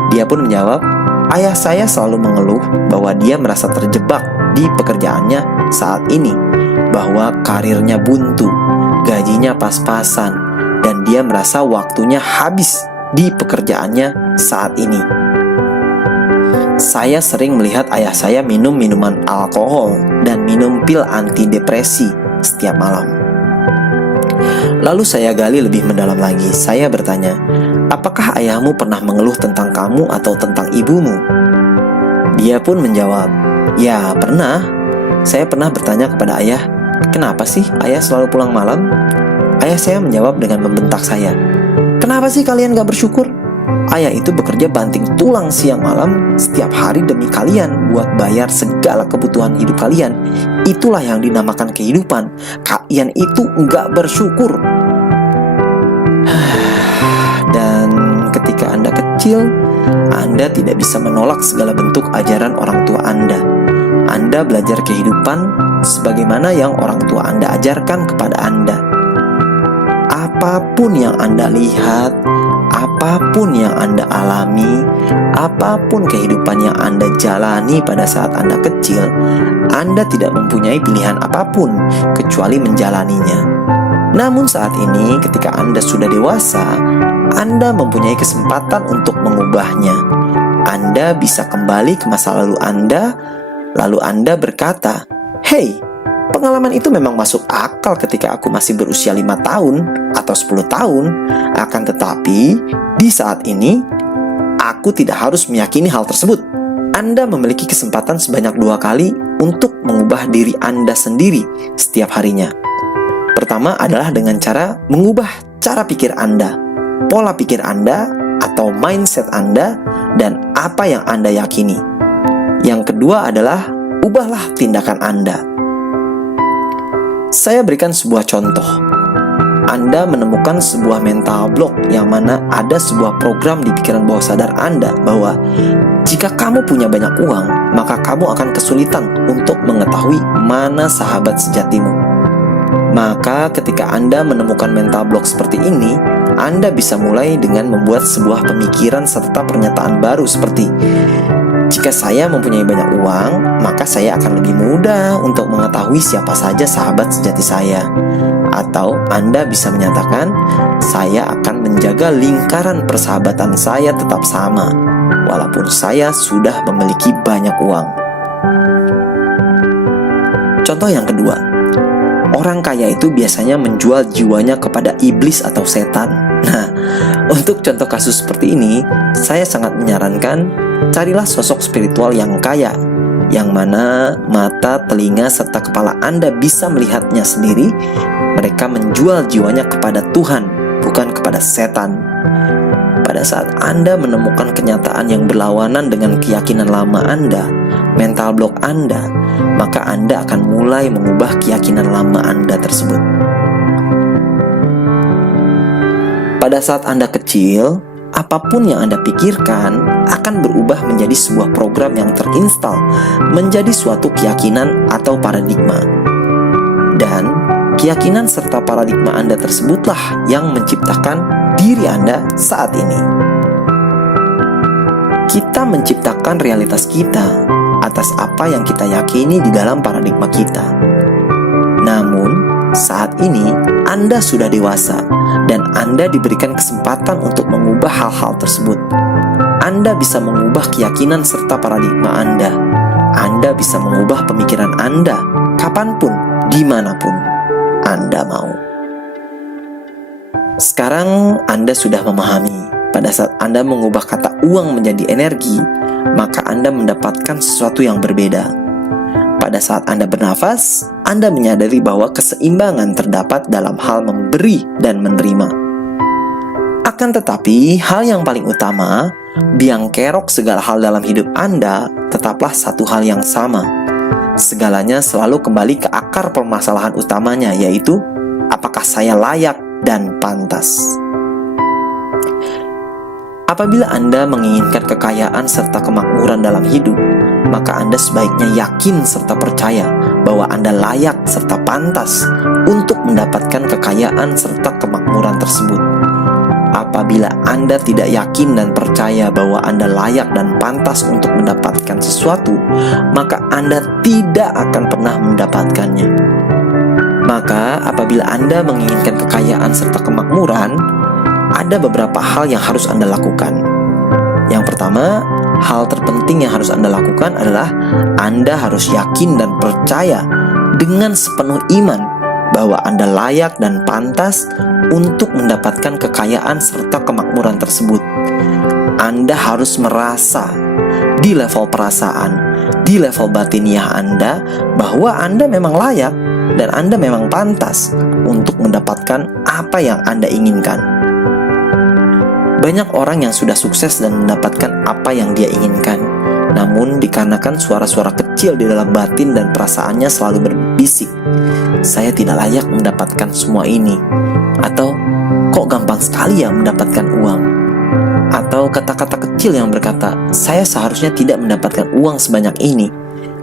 Dia pun menjawab, ayah saya selalu mengeluh bahwa dia merasa terjebak di pekerjaannya saat ini, bahwa karirnya buntu, gajinya pas-pasan, dan dia merasa waktunya habis di pekerjaannya saat ini. Saya sering melihat ayah saya minum minuman alkohol dan minum pil antidepresi setiap malam. Lalu saya gali lebih mendalam lagi. Saya bertanya, apakah ayahmu pernah mengeluh tentang kamu atau tentang ibumu? Dia pun menjawab, ya pernah. Saya pernah bertanya kepada ayah, kenapa sih ayah selalu pulang malam? Ayah saya menjawab dengan membentak saya, kenapa sih kalian gak bersyukur? Ayah itu bekerja banting tulang siang malam setiap hari demi kalian buat bayar segala kebutuhan hidup kalian. Itulah yang dinamakan kehidupan. Kalian itu gak bersyukur. Dan ketika Anda kecil, Anda tidak bisa menolak segala bentuk ajaran orang tua Anda. Anda belajar kehidupan sebagaimana yang orang tua Anda ajarkan kepada Anda. Apapun yang Anda lihat, apapun yang Anda alami, apapun kehidupan yang Anda jalani pada saat Anda kecil, Anda tidak mempunyai pilihan apapun kecuali menjalaninya. Namun saat ini ketika Anda sudah dewasa, Anda mempunyai kesempatan untuk mengubahnya. Anda bisa kembali ke masa lalu Anda, lalu Anda berkata, "Hey, pengalaman itu memang masuk akal ketika aku masih berusia 5 tahun atau 10 tahun. Akan tetapi, di saat ini, aku tidak harus meyakini hal tersebut." Anda memiliki kesempatan sebanyak 2 kali untuk mengubah diri Anda sendiri setiap harinya. Pertama adalah dengan cara mengubah cara pikir Anda, pola pikir Anda, atau mindset Anda, dan apa yang Anda yakini. Yang kedua adalah ubahlah tindakan Anda. Saya berikan sebuah contoh. Anda menemukan sebuah mental block yang mana ada sebuah program di pikiran bawah sadar Anda bahwa jika kamu punya banyak uang, maka kamu akan kesulitan untuk mengetahui mana sahabat sejatimu. Maka ketika Anda menemukan mental block seperti ini, Anda bisa mulai dengan membuat sebuah pemikiran serta pernyataan baru seperti, jika saya mempunyai banyak uang, maka saya akan lebih mudah untuk mengetahui siapa saja sahabat sejati saya. Atau Anda bisa menyatakan, saya akan menjaga lingkaran persahabatan saya tetap sama, walaupun saya sudah memiliki banyak uang. Contoh yang kedua, orang kaya itu biasanya menjual jiwanya kepada iblis atau setan. Nah, untuk contoh kasus seperti ini, saya sangat menyarankan Carilah sosok spiritual yang kaya, yang mana mata, telinga, serta kepala Anda bisa melihatnya sendiri. Mereka menjual jiwanya kepada Tuhan, bukan kepada setan. Pada saat Anda menemukan kenyataan yang berlawanan dengan keyakinan lama Anda, mental block Anda, maka Anda akan mulai mengubah keyakinan lama Anda tersebut. Pada saat Anda kecil, apapun yang Anda pikirkan akan berubah menjadi sebuah program yang terinstal, menjadi suatu keyakinan atau paradigma. Dan keyakinan serta paradigma Anda tersebutlah yang menciptakan diri Anda saat ini. Kita menciptakan realitas kita atas apa yang kita yakini di dalam paradigma kita. Namun, saat ini Anda sudah dewasa dan Anda diberikan kesempatan untuk mengubah hal-hal tersebut. Anda bisa mengubah keyakinan serta paradigma Anda. Anda bisa mengubah pemikiran Anda kapanpun, dimanapun Anda mau. Sekarang Anda sudah memahami, pada saat Anda mengubah kata uang menjadi energi, maka Anda mendapatkan sesuatu yang berbeda. Pada saat Anda bernafas, Anda menyadari bahwa keseimbangan terdapat dalam hal memberi dan menerima. Akan tetapi, hal yang paling utama, biang kerok segala hal dalam hidup Anda tetaplah satu hal yang sama. Segalanya selalu kembali ke akar permasalahan utamanya, yaitu apakah saya layak dan pantas. Apabila Anda menginginkan kekayaan serta kemakmuran dalam hidup, maka Anda sebaiknya yakin serta percaya bahwa Anda layak serta pantas untuk mendapatkan kekayaan serta kemakmuran tersebut. Apabila Anda tidak yakin dan percaya bahwa Anda layak dan pantas untuk mendapatkan sesuatu, maka Anda tidak akan pernah mendapatkannya. Maka apabila Anda menginginkan kekayaan serta kemakmuran, ada beberapa hal yang harus Anda lakukan. Yang pertama, hal terpenting yang harus Anda lakukan adalah Anda harus yakin dan percaya dengan sepenuh iman bahwa Anda layak dan pantas untuk mendapatkan kekayaan serta kemakmuran tersebut. Anda harus merasa di level perasaan, di level batiniah Anda bahwa Anda memang layak dan Anda memang pantas untuk mendapatkan apa yang Anda inginkan. Banyak orang yang sudah sukses dan mendapatkan apa yang dia inginkan, namun dikarenakan suara-suara kecil di dalam batin dan perasaannya selalu berbisik, saya tidak layak mendapatkan semua ini, atau kok gampang sekali ya mendapatkan uang, atau kata-kata kecil yang berkata, saya seharusnya tidak mendapatkan uang sebanyak ini,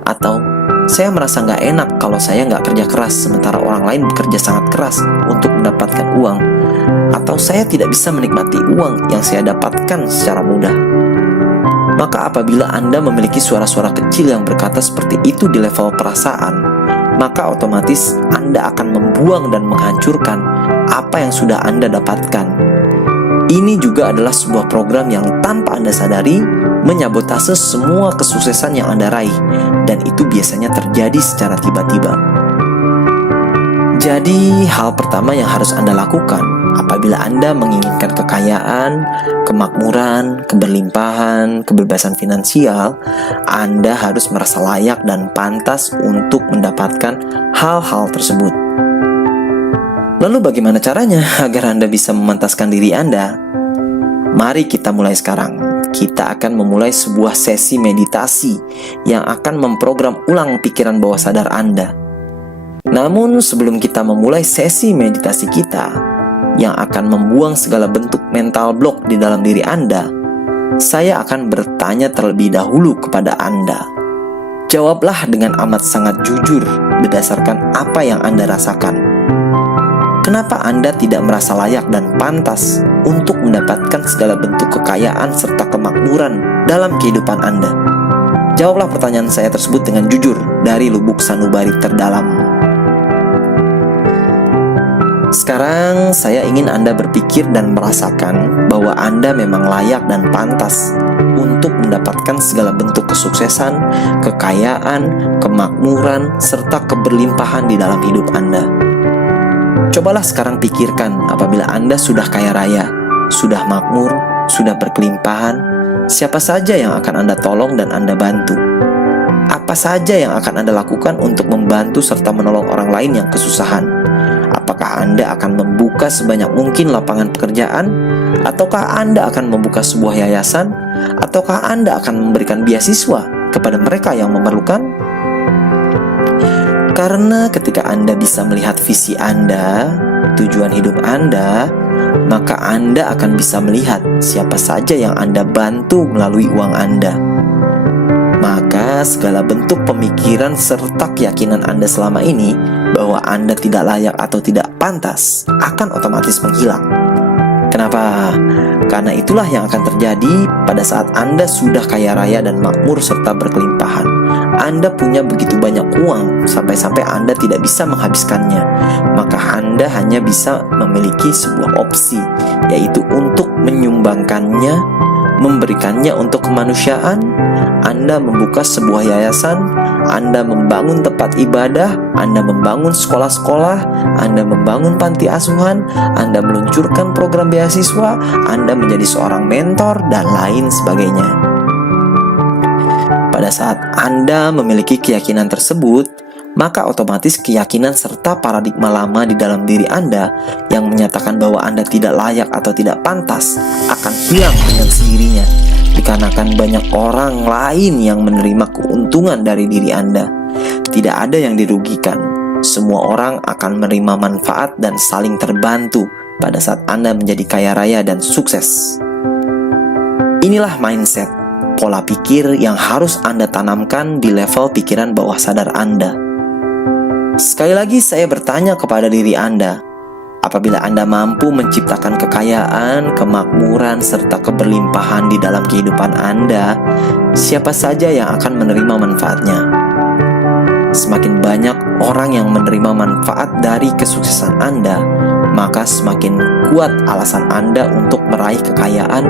atau saya merasa nggak enak kalau saya nggak kerja keras sementara orang lain bekerja sangat keras untuk mendapatkan uang, atau saya tidak bisa menikmati uang yang saya dapatkan secara mudah. Maka apabila Anda memiliki suara-suara kecil yang berkata seperti itu di level perasaan, maka otomatis Anda akan membuang dan menghancurkan apa yang sudah Anda dapatkan. Ini juga adalah sebuah program yang tanpa Anda sadari menyabotase semua kesuksesan yang Anda raih, dan itu biasanya terjadi secara tiba-tiba. Jadi, hal pertama yang harus Anda lakukan apabila Anda menginginkan kekayaan, kemakmuran, keberlimpahan, kebebasan finansial, Anda harus merasa layak dan pantas untuk mendapatkan hal-hal tersebut. Lalu bagaimana caranya agar Anda bisa memantaskan diri Anda? Mari kita mulai sekarang. Kita akan memulai sebuah sesi meditasi yang akan memprogram ulang pikiran bawah sadar Anda. Namun sebelum kita memulai sesi meditasi kita yang akan membuang segala bentuk mental block di dalam diri Anda, saya akan bertanya terlebih dahulu kepada Anda. Jawablah dengan amat sangat jujur berdasarkan apa yang Anda rasakan. Kenapa Anda tidak merasa layak dan pantas untuk mendapatkan segala bentuk kekayaan serta kemakmuran dalam kehidupan Anda? Jawablah pertanyaan saya tersebut dengan jujur dari lubuk sanubari terdalam. Sekarang saya ingin Anda berpikir dan merasakan bahwa Anda memang layak dan pantas untuk mendapatkan segala bentuk kesuksesan, kekayaan, kemakmuran, serta keberlimpahan di dalam hidup Anda. Cobalah sekarang pikirkan apabila Anda sudah kaya raya, sudah makmur, sudah berkelimpahan, Siapa saja yang akan Anda tolong dan Anda bantu? Apa saja yang akan Anda lakukan untuk membantu serta menolong orang lain yang kesusahan? Apakah Anda akan membuka sebanyak mungkin lapangan pekerjaan? Ataukah Anda akan membuka sebuah yayasan? Ataukah Anda akan memberikan beasiswa kepada mereka yang memerlukan? Karena ketika Anda bisa melihat visi Anda, tujuan hidup Anda, maka Anda akan bisa melihat siapa saja yang Anda bantu melalui uang Anda. Maka segala bentuk pemikiran serta keyakinan Anda selama ini bahwa Anda tidak layak atau tidak pantas akan otomatis menghilang. Kenapa? Karena itulah yang akan terjadi pada saat Anda sudah kaya raya dan makmur serta berkelimpahan. Anda punya begitu banyak uang sampai-sampai Anda tidak bisa menghabiskannya. Maka Anda hanya bisa memiliki sebuah opsi, yaitu untuk menyumbangkannya, memberikannya untuk kemanusiaan. Anda membuka sebuah yayasan, Anda membangun tempat ibadah, Anda membangun sekolah-sekolah, Anda membangun panti asuhan, Anda meluncurkan program beasiswa, Anda menjadi seorang mentor, dan lain sebagainya. Pada saat Anda memiliki keyakinan tersebut, maka otomatis keyakinan serta paradigma lama di dalam diri Anda yang menyatakan bahwa Anda tidak layak atau tidak pantas akan hilang dengan sendirinya, dikarenakan banyak orang lain yang menerima keuntungan dari diri Anda. Tidak ada yang dirugikan. Semua orang akan menerima manfaat dan saling terbantu pada saat Anda menjadi kaya raya dan sukses. Inilah mindset, pola pikir yang harus Anda tanamkan di level pikiran bawah sadar Anda. Sekali lagi saya bertanya kepada diri Anda, apabila Anda mampu menciptakan kekayaan, kemakmuran, serta keberlimpahan di dalam kehidupan Anda, siapa saja yang akan menerima manfaatnya? Semakin banyak orang yang menerima manfaat dari kesuksesan Anda, maka semakin kuat alasan Anda untuk meraih kekayaan,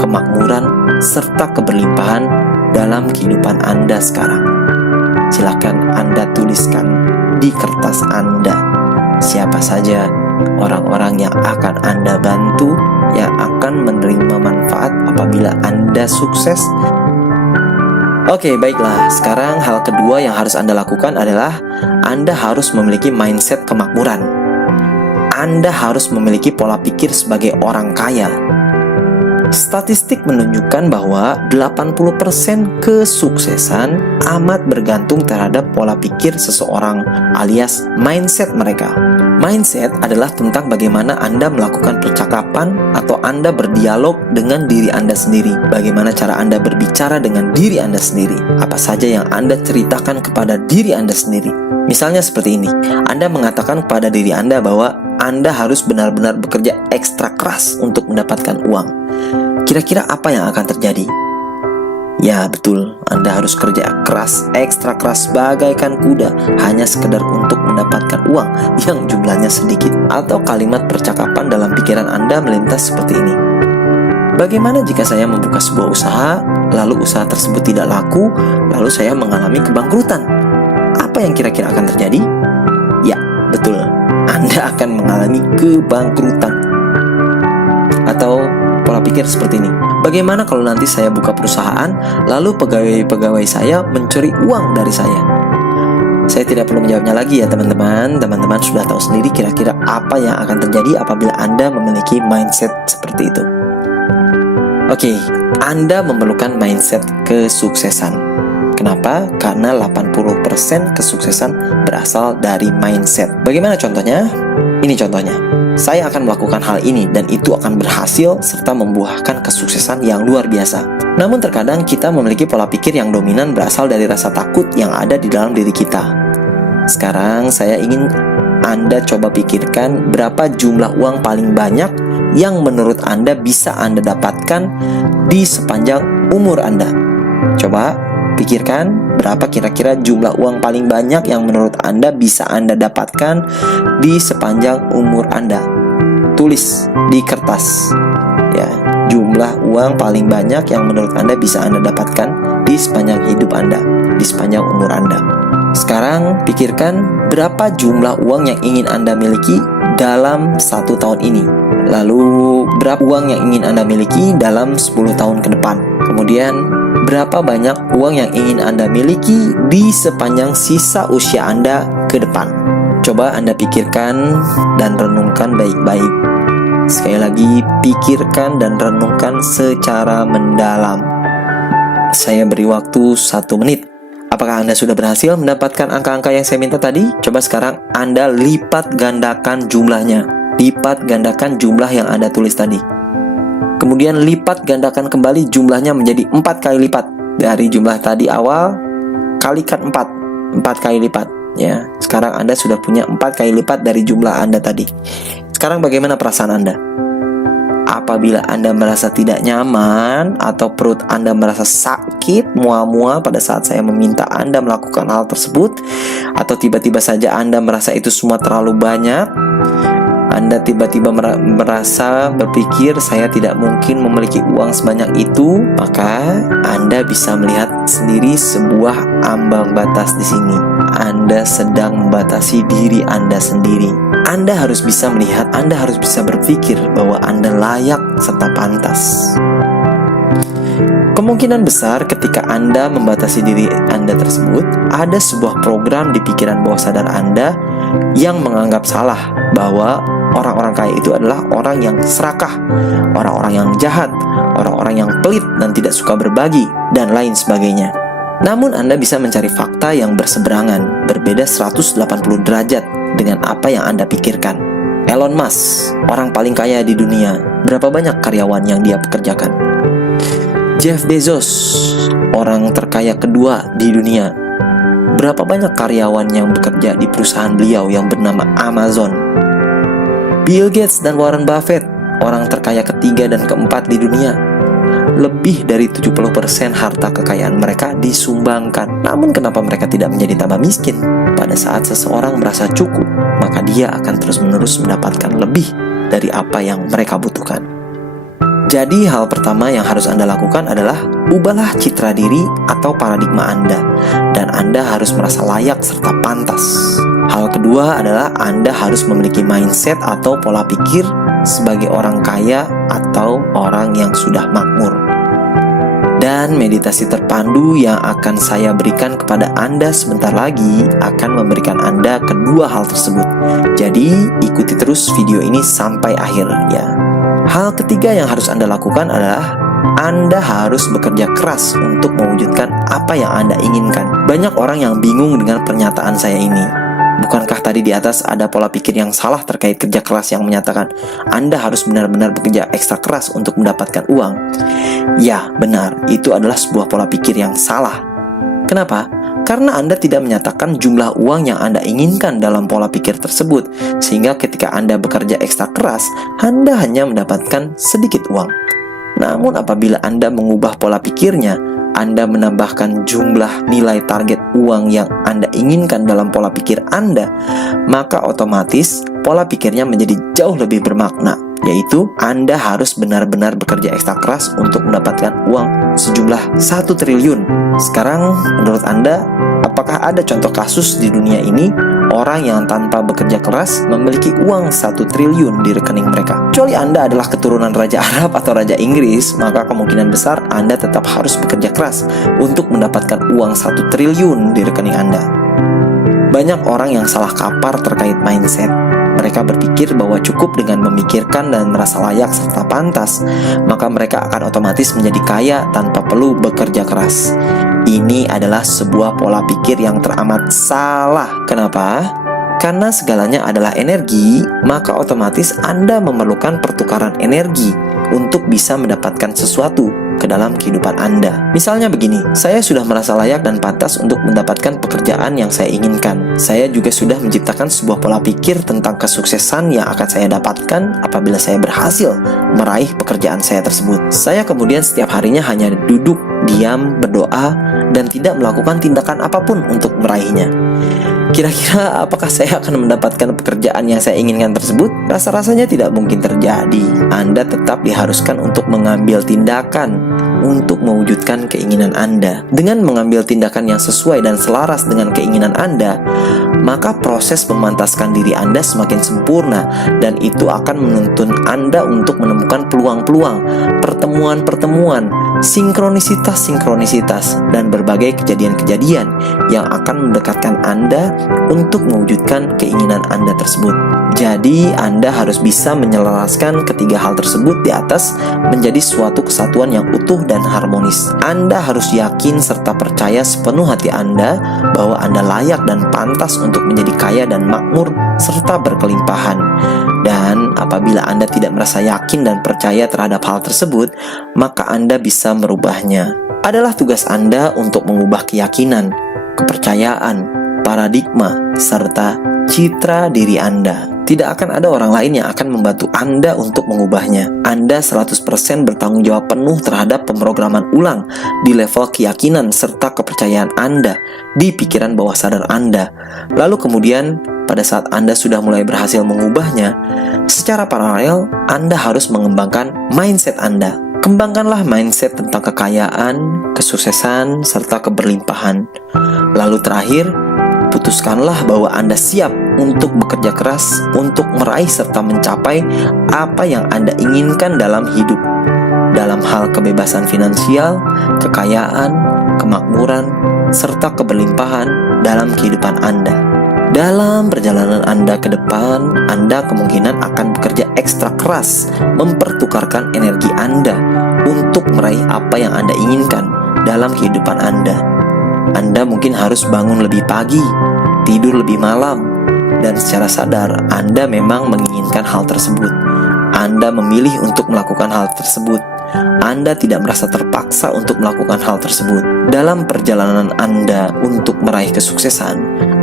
kemakmuran, serta keberlimpahan dalam kehidupan Anda sekarang. Silakan Anda tuliskan di kertas Anda siapa saja orang-orang yang akan Anda bantu, yang akan menerima manfaat apabila Anda sukses. Oke, baiklah. Sekarang hal kedua yang harus Anda lakukan adalah Anda harus memiliki mindset kemakmuran. Anda harus memiliki pola pikir sebagai orang kaya. Statistik menunjukkan bahwa 80% kesuksesan amat bergantung terhadap pola pikir seseorang alias mindset mereka. Mindset adalah tentang bagaimana Anda melakukan percakapan atau Anda berdialog dengan diri Anda sendiri. Bagaimana cara Anda berbicara dengan diri Anda sendiri. Apa saja yang Anda ceritakan kepada diri Anda sendiri. Misalnya seperti ini, Anda mengatakan kepada diri Anda bahwa Anda harus benar-benar bekerja ekstra keras untuk mendapatkan uang. Kira-kira apa yang akan terjadi? Ya betul, Anda harus kerja keras, ekstra keras bagaikan kuda, hanya sekedar untuk mendapatkan uang yang jumlahnya sedikit. Atau kalimat percakapan dalam pikiran Anda melintas seperti ini. Bagaimana jika saya membuka sebuah usaha, lalu usaha tersebut tidak laku, lalu saya mengalami kebangkrutan? Apa yang kira-kira akan terjadi? Ya, betul, Anda akan mengalami kebangkrutan. Atau pola pikir seperti ini. Bagaimana kalau nanti saya buka perusahaan, lalu pegawai-pegawai saya mencuri uang dari saya? Saya tidak perlu menjawabnya lagi ya teman-teman. Teman-teman sudah tahu sendiri kira-kira apa yang akan terjadi apabila Anda memiliki mindset seperti itu. Oke, Anda memerlukan mindset kesuksesan. Kenapa? Karena 80% kesuksesan berasal dari mindset. Bagaimana contohnya? Ini contohnya. Saya akan melakukan hal ini dan itu akan berhasil serta membuahkan kesuksesan yang luar biasa. Namun terkadang kita memiliki pola pikir yang dominan berasal dari rasa takut yang ada di dalam diri kita. Sekarang saya ingin Anda coba pikirkan berapa jumlah uang paling banyak yang menurut Anda bisa Anda dapatkan di sepanjang umur Anda. Coba pikirkan berapa kira-kira jumlah uang paling banyak yang menurut Anda bisa Anda dapatkan di sepanjang umur Anda. Tulis di kertas ya, jumlah uang paling banyak yang menurut Anda bisa Anda dapatkan di sepanjang hidup Anda, di sepanjang umur Anda. Sekarang pikirkan berapa jumlah uang yang ingin Anda miliki dalam 1 tahun ini. Lalu, berapa uang yang ingin Anda miliki dalam 10 tahun ke depan? Kemudian, berapa banyak uang yang ingin Anda miliki di sepanjang sisa usia Anda ke depan? Coba Anda pikirkan dan renungkan baik-baik. Sekali lagi, pikirkan dan renungkan secara mendalam. Saya beri waktu 1 menit. Apakah Anda sudah berhasil mendapatkan angka-angka yang saya minta tadi? Coba sekarang Anda lipat gandakan jumlahnya. Lipat gandakan jumlah yang Anda tulis tadi. Kemudian lipat gandakan kembali jumlahnya menjadi 4 kali lipat. Dari jumlah tadi awal, kalikan 4 kali lipat ya. Sekarang Anda sudah punya 4 kali lipat dari jumlah Anda tadi. Sekarang bagaimana perasaan Anda? Apabila Anda merasa tidak nyaman atau perut Anda merasa sakit, mual-mual pada saat saya meminta Anda melakukan hal tersebut, atau tiba-tiba saja Anda merasa itu semua terlalu banyak, Anda tiba-tiba merasa berpikir saya tidak mungkin memiliki uang sebanyak itu, maka Anda bisa melihat sendiri sebuah ambang batas di sini. Anda sedang membatasi diri Anda sendiri. Anda harus bisa melihat, Anda harus bisa berpikir bahwa Anda layak serta pantas. Kemungkinan besar ketika Anda membatasi diri Anda tersebut, ada sebuah program di pikiran bawah sadar Anda yang menganggap salah bahwa orang-orang kaya itu adalah orang yang serakah, orang-orang yang jahat, orang-orang yang pelit dan tidak suka berbagi, dan lain sebagainya. Namun Anda bisa mencari fakta yang berseberangan, berbeda 180 derajat dengan apa yang Anda pikirkan. Elon Musk, orang paling kaya di dunia, berapa banyak karyawan yang dia pekerjakan? Jeff Bezos, orang terkaya kedua di dunia, berapa banyak karyawan yang bekerja di perusahaan beliau yang bernama Amazon? Bill Gates dan Warren Buffett, orang terkaya ketiga dan keempat di dunia, lebih dari 70% harta kekayaan mereka disumbangkan. Namun kenapa mereka tidak menjadi tambah miskin? Pada saat seseorang merasa cukup, maka dia akan terus-menerus mendapatkan lebih dari apa yang mereka butuhkan. Jadi hal pertama yang harus Anda lakukan adalah ubahlah citra diri atau paradigma Anda, dan Anda harus merasa layak serta pantas. Hal kedua adalah Anda harus memiliki mindset atau pola pikir sebagai orang kaya atau orang yang sudah makmur. Dan meditasi terpandu yang akan saya berikan kepada Anda sebentar lagi akan memberikan Anda kedua hal tersebut. Jadi ikuti terus video ini sampai akhir ya. Hal ketiga yang harus Anda lakukan adalah Anda harus bekerja keras untuk mewujudkan apa yang Anda inginkan. Banyak orang yang bingung dengan pernyataan saya ini. Bukankah tadi di atas ada pola pikir yang salah terkait kerja keras yang menyatakan Anda harus benar-benar bekerja ekstra keras untuk mendapatkan uang? Ya, benar, itu adalah sebuah pola pikir yang salah. Kenapa? Karena Anda tidak menyatakan jumlah uang yang Anda inginkan dalam pola pikir tersebut, sehingga ketika Anda bekerja ekstra keras, Anda hanya mendapatkan sedikit uang. Namun apabila Anda mengubah pola pikirnya, Anda menambahkan jumlah nilai target uang yang Anda inginkan dalam pola pikir Anda, maka otomatis pola pikirnya menjadi jauh lebih bermakna, yaitu Anda harus benar-benar bekerja ekstra keras untuk mendapatkan uang sejumlah 1 triliun. Sekarang menurut Anda, apakah ada contoh kasus di dunia ini orang yang tanpa bekerja keras memiliki uang 1 triliun di rekening mereka? Kecuali Anda adalah keturunan Raja Arab atau Raja Inggris, maka kemungkinan besar Anda tetap harus bekerja keras untuk mendapatkan uang 1 triliun di rekening Anda. Banyak orang yang salah kapar terkait mindset. Mereka berpikir bahwa cukup dengan memikirkan dan merasa layak serta pantas, maka mereka akan otomatis menjadi kaya tanpa perlu bekerja keras. Ini adalah sebuah pola pikir yang teramat salah. Kenapa? Karena segalanya adalah energi, maka otomatis Anda memerlukan pertukaran energi untuk bisa mendapatkan sesuatu ke dalam kehidupan Anda. Misalnya begini, saya sudah merasa layak dan pantas untuk mendapatkan pekerjaan yang saya inginkan. Saya juga sudah menciptakan sebuah pola pikir tentang kesuksesan yang akan saya dapatkan apabila saya berhasil meraih pekerjaan saya tersebut. Saya kemudian setiap harinya hanya duduk, diam, berdoa, dan tidak melakukan tindakan apapun untuk meraihnya. Kira-kira apakah saya akan mendapatkan pekerjaan yang saya inginkan tersebut? Rasa-rasanya tidak mungkin terjadi. Anda tetap diharuskan untuk mengambil tindakan untuk mewujudkan keinginan Anda. Dengan mengambil tindakan yang sesuai dan selaras dengan keinginan Anda, maka proses memantaskan diri Anda semakin sempurna, dan itu akan menuntun Anda untuk menemukan peluang-peluang, pertemuan-pertemuan, sinkronisitas-sinkronisitas, dan berbagai kejadian-kejadian yang akan mendekatkan Anda untuk mewujudkan keinginan Anda tersebut. Jadi, Anda harus bisa menyelaraskan ketiga hal tersebut di atas menjadi suatu kesatuan yang utuh dan harmonis. Anda harus yakin serta percaya sepenuh hati Anda bahwa Anda layak dan pantas untuk menjadi kaya dan makmur serta berkelimpahan. Dan apabila Anda tidak merasa yakin dan percaya terhadap hal tersebut, maka Anda bisa merubahnya. Adalah tugas Anda untuk mengubah keyakinan, kepercayaan, paradigma, serta citra diri Anda. Tidak akan ada orang lain yang akan membantu Anda untuk mengubahnya. Anda 100% bertanggung jawab penuh terhadap pemrograman ulang di level keyakinan serta kepercayaan Anda di pikiran bawah sadar Anda. Lalu kemudian, pada saat Anda sudah mulai berhasil mengubahnya, secara paralel, Anda harus mengembangkan mindset Anda. Kembangkanlah mindset tentang kekayaan, kesuksesan, serta keberlimpahan. Lalu terakhir, putuskanlah bahwa Anda siap untuk bekerja keras untuk meraih serta mencapai apa yang Anda inginkan dalam hidup, dalam hal kebebasan finansial, kekayaan, kemakmuran, serta keberlimpahan dalam kehidupan Anda. Dalam perjalanan Anda ke depan, Anda kemungkinan akan bekerja ekstra keras mempertukarkan energi Anda untuk meraih apa yang Anda inginkan dalam kehidupan Anda. Anda mungkin harus bangun lebih pagi, tidur lebih malam, dan secara sadar Anda memang menginginkan hal tersebut. Anda memilih untuk melakukan hal tersebut. Anda tidak merasa terpaksa untuk melakukan hal tersebut. Dalam perjalanan Anda untuk meraih kesuksesan,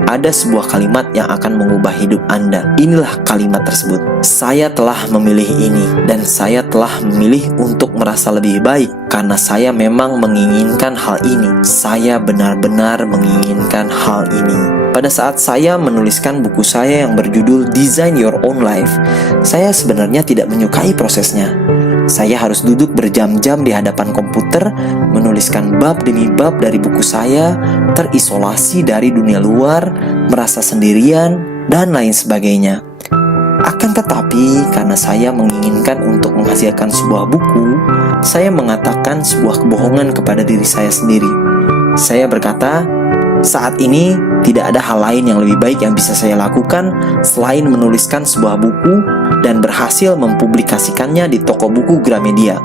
ada sebuah kalimat yang akan mengubah hidup Anda. Inilah kalimat tersebut. Saya telah memilih ini, dan saya telah memilih untuk merasa lebih baik karena saya memang menginginkan hal ini. Saya benar-benar menginginkan hal ini. Pada saat saya menuliskan buku saya yang berjudul Design Your Own Life, saya sebenarnya tidak menyukai prosesnya. Saya harus duduk berjam-jam di hadapan komputer, menuliskan bab demi bab dari buku saya, terisolasi dari dunia luar, merasa sendirian, dan lain sebagainya. Akan tetapi, karena saya menginginkan untuk menghasilkan sebuah buku, saya mengatakan sebuah kebohongan kepada diri saya sendiri. Saya berkata, saat ini tidak ada hal lain yang lebih baik yang bisa saya lakukan selain menuliskan sebuah buku dan berhasil mempublikasikannya di toko buku Gramedia.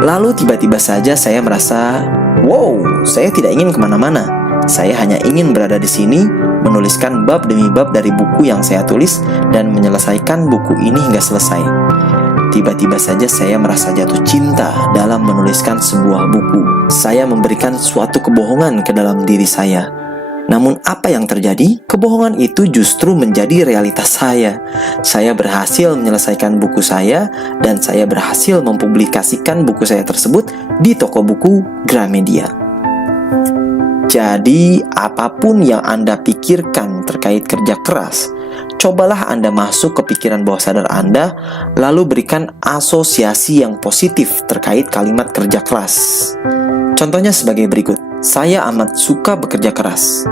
Lalu tiba-tiba saja saya merasa, wow, saya tidak ingin kemana-mana. Saya hanya ingin berada di sini, menuliskan bab demi bab dari buku yang saya tulis dan menyelesaikan buku ini hingga selesai. Tiba-tiba saja saya merasa jatuh cinta dalam menuliskan sebuah buku. Saya memberikan suatu kebohongan ke dalam diri saya. Namun apa yang terjadi? Kebohongan itu justru menjadi realitas saya. Saya berhasil menyelesaikan buku saya dan saya berhasil mempublikasikan buku saya tersebut di toko buku Gramedia. Jadi, apapun yang Anda pikirkan terkait kerja keras, cobalah Anda masuk ke pikiran bawah sadar Anda, lalu berikan asosiasi yang positif terkait kalimat kerja keras. Contohnya sebagai berikut. Saya amat suka bekerja keras.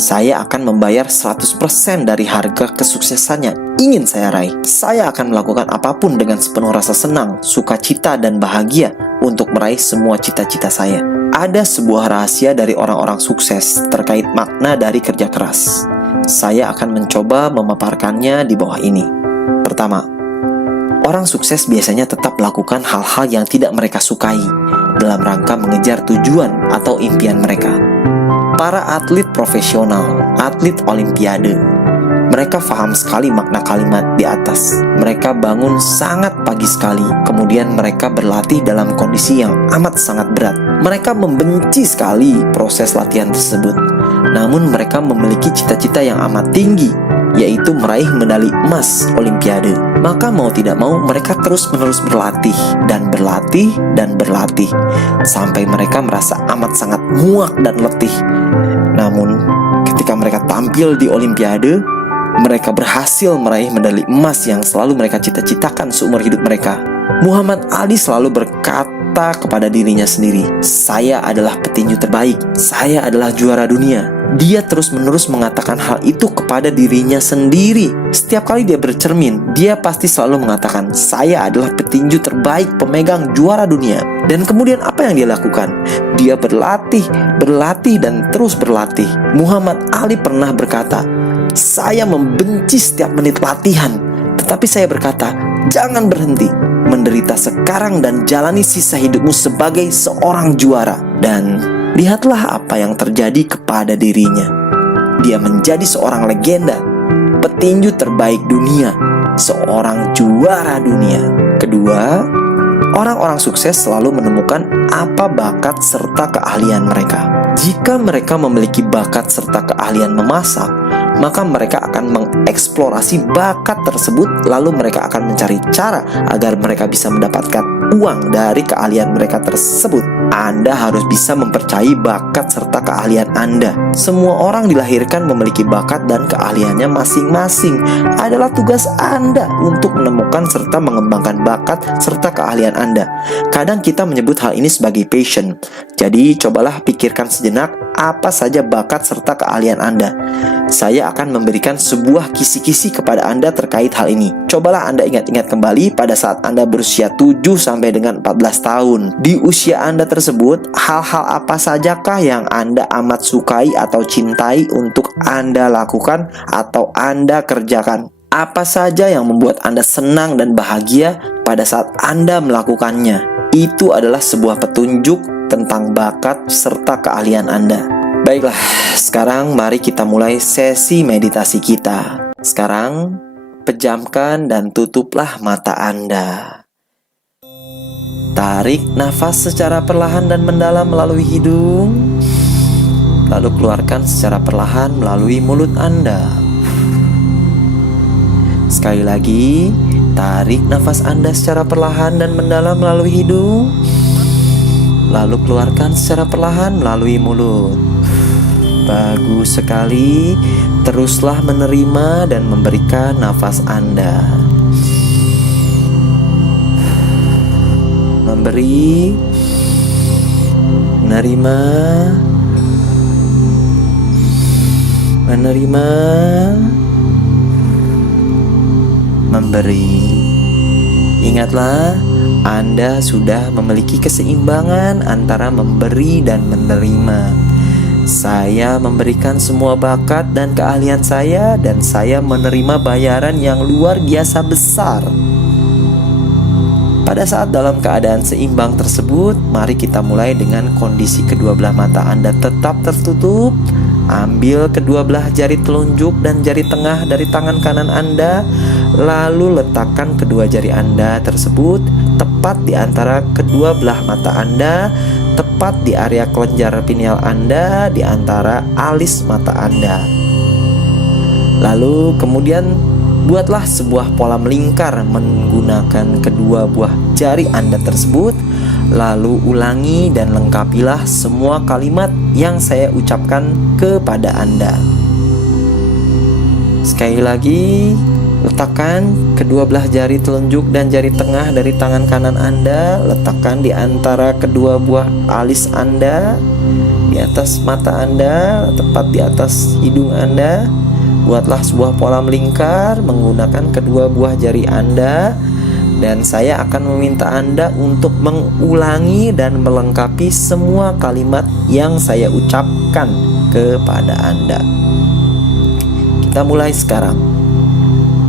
Saya akan membayar 100% dari harga kesuksesan yang ingin saya raih. Saya akan melakukan apapun dengan sepenuh rasa senang, sukacita, dan bahagia untuk meraih semua cita-cita saya. Ada sebuah rahasia dari orang-orang sukses terkait makna dari kerja keras. Saya akan mencoba memaparkannya di bawah ini. Pertama, orang sukses biasanya tetap melakukan hal-hal yang tidak mereka sukai dalam rangka mengejar tujuan atau impian mereka. Para atlet profesional, atlet olimpiade, mereka paham sekali makna kalimat di atas. Mereka bangun sangat pagi sekali, kemudian mereka berlatih dalam kondisi yang amat sangat berat. Mereka membenci sekali proses latihan tersebut. Namun mereka memiliki cita-cita yang amat tinggi, yaitu meraih medali emas olimpiade. Maka mau tidak mau mereka terus-menerus berlatih dan berlatih dan berlatih sampai mereka merasa amat sangat muak dan letih. Namun ketika mereka tampil di Olimpiade, mereka berhasil meraih medali emas yang selalu mereka cita-citakan seumur hidup mereka. Muhammad Ali selalu berkata kepada dirinya sendiri, "Saya adalah petinju terbaik, saya adalah juara dunia." Dia terus-menerus mengatakan hal itu kepada dirinya sendiri. Setiap kali dia bercermin, dia pasti selalu mengatakan, "Saya adalah petinju terbaik, pemegang juara dunia." Dan kemudian apa yang dia lakukan? Dia berlatih, dan terus berlatih. Muhammad Ali pernah berkata, "Saya membenci setiap menit latihan, tetapi saya berkata, jangan berhenti. Menderita sekarang dan jalani sisa hidupmu sebagai seorang juara." Dan lihatlah apa yang terjadi kepada dirinya. Dia menjadi seorang legenda, petinju terbaik dunia, seorang juara dunia. Kedua, orang-orang sukses selalu menemukan apa bakat serta keahlian mereka. Jika mereka memiliki bakat serta keahlian memasak, maka mereka akan mengeksplorasi bakat tersebut, lalu mereka akan mencari cara agar mereka bisa mendapatkan uang dari keahlian mereka tersebut. Anda harus bisa mempercayai bakat serta keahlian Anda. Semua orang dilahirkan memiliki bakat dan keahliannya masing-masing. Adalah tugas Anda untuk menemukan serta mengembangkan bakat serta keahlian Anda. Kadang kita menyebut hal ini sebagai passion. Jadi cobalah pikirkan sejenak apa saja bakat serta keahlian Anda. Saya akan memberikan sebuah kisi-kisi kepada Anda terkait hal ini. Cobalah Anda ingat-ingat kembali pada saat Anda berusia 7 sampai dengan 14 tahun. Di usia Anda tersebut, hal-hal apa sajakah yang Anda amat sukai atau cintai untuk Anda lakukan atau Anda kerjakan? Apa saja yang membuat Anda senang dan bahagia pada saat Anda melakukannya? Itu adalah sebuah petunjuk tentang bakat serta keahlian Anda. Baiklah, sekarang mari kita mulai sesi meditasi kita. Sekarang, pejamkan dan tutuplah mata Anda. Tarik nafas secara perlahan dan mendalam melalui hidung, lalu keluarkan secara perlahan melalui mulut Anda. Sekali lagi, tarik nafas Anda secara perlahan dan mendalam melalui hidung, lalu keluarkan secara perlahan melalui mulut. Bagus sekali. Teruslah menerima dan memberikan nafas Anda. Memberi, menerima, memberi. Ingatlah, Anda sudah memiliki keseimbangan antara memberi dan menerima. Saya memberikan semua bakat dan keahlian saya, dan saya menerima bayaran yang luar biasa besar. Pada saat dalam keadaan seimbang tersebut, mari kita mulai dengan kondisi kedua belah mata Anda tetap tertutup. Ambil kedua belah jari telunjuk dan jari tengah dari tangan kanan Anda, lalu letakkan kedua jari Anda tersebut tepat di antara kedua belah mata Anda, tepat di area kelenjar pineal Anda, di antara alis mata Anda. Lalu kemudian buatlah sebuah pola melingkar menggunakan kedua buah jari Anda tersebut. Lalu ulangi dan lengkapilah semua kalimat yang saya ucapkan kepada Anda. Sekali lagi, letakkan kedua belah jari telunjuk dan jari tengah dari tangan kanan Anda, letakkan di antara kedua buah alis Anda, di atas mata Anda, tepat di atas hidung Anda. Buatlah sebuah pola melingkar menggunakan kedua buah jari Anda, dan saya akan meminta Anda untuk mengulangi dan melengkapi semua kalimat yang saya ucapkan kepada Anda. Kita mulai sekarang.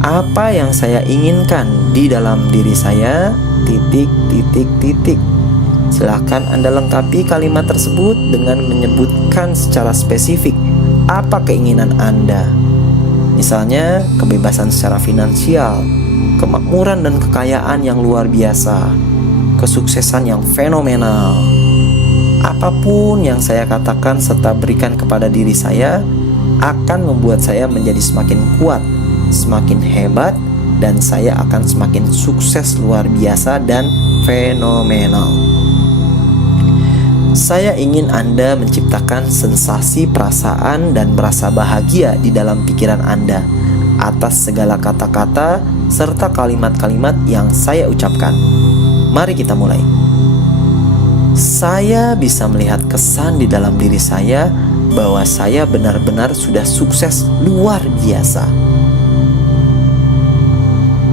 Apa yang saya inginkan di dalam diri saya, titik. Silakan Anda lengkapi kalimat tersebut dengan menyebutkan secara spesifik apa keinginan Anda. Misalnya, kebebasan secara finansial, kemakmuran dan kekayaan yang luar biasa, kesuksesan yang fenomenal. Apapun yang saya katakan serta berikan kepada diri saya akan membuat saya menjadi semakin kuat, semakin hebat, dan saya akan semakin sukses luar biasa dan fenomenal. Saya ingin Anda menciptakan sensasi, perasaan, dan merasa bahagia di dalam pikiran Anda atas segala kata-kata serta kalimat-kalimat yang saya ucapkan. Mari kita mulai. Saya bisa melihat kesan di dalam diri saya bahwa saya benar-benar sudah sukses luar biasa.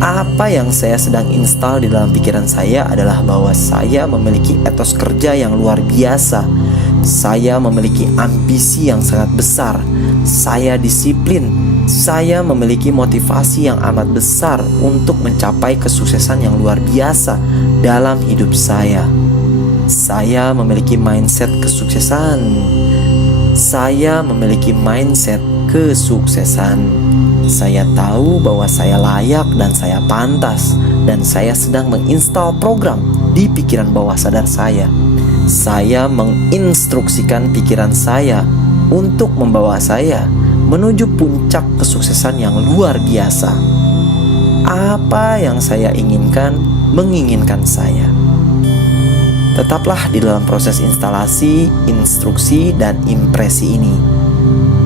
Apa yang saya sedang install di dalam pikiran saya adalah bahwa saya memiliki etos kerja yang luar biasa. Saya memiliki ambisi yang sangat besar. Saya disiplin. Saya memiliki motivasi yang amat besar untuk mencapai kesuksesan yang luar biasa dalam hidup saya. Saya memiliki mindset kesuksesan. Saya memiliki mindset kesuksesan. Saya tahu bahwa saya layak dan saya pantas, dan saya sedang menginstal program di pikiran bawah sadar saya. Saya menginstruksikan pikiran saya untuk membawa saya menuju puncak kesuksesan yang luar biasa. Apa yang saya inginkan menginginkan saya. Tetaplah di dalam proses instalasi, instruksi, dan impresi ini.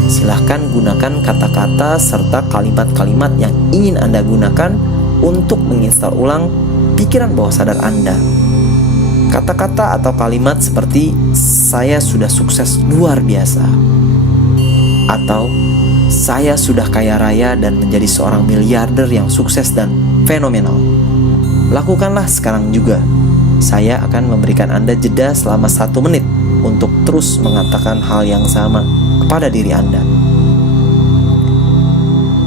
Silahkan gunakan kata-kata serta kalimat-kalimat yang ingin Anda gunakan untuk menginstal ulang pikiran bawah sadar Anda. Kata-kata atau kalimat seperti "saya sudah sukses luar biasa" atau "saya sudah kaya raya dan menjadi seorang miliarder yang sukses dan fenomenal". Lakukanlah sekarang juga. Saya akan memberikan Anda jeda selama 1 menit untuk terus mengatakan hal yang sama kepada diri Anda.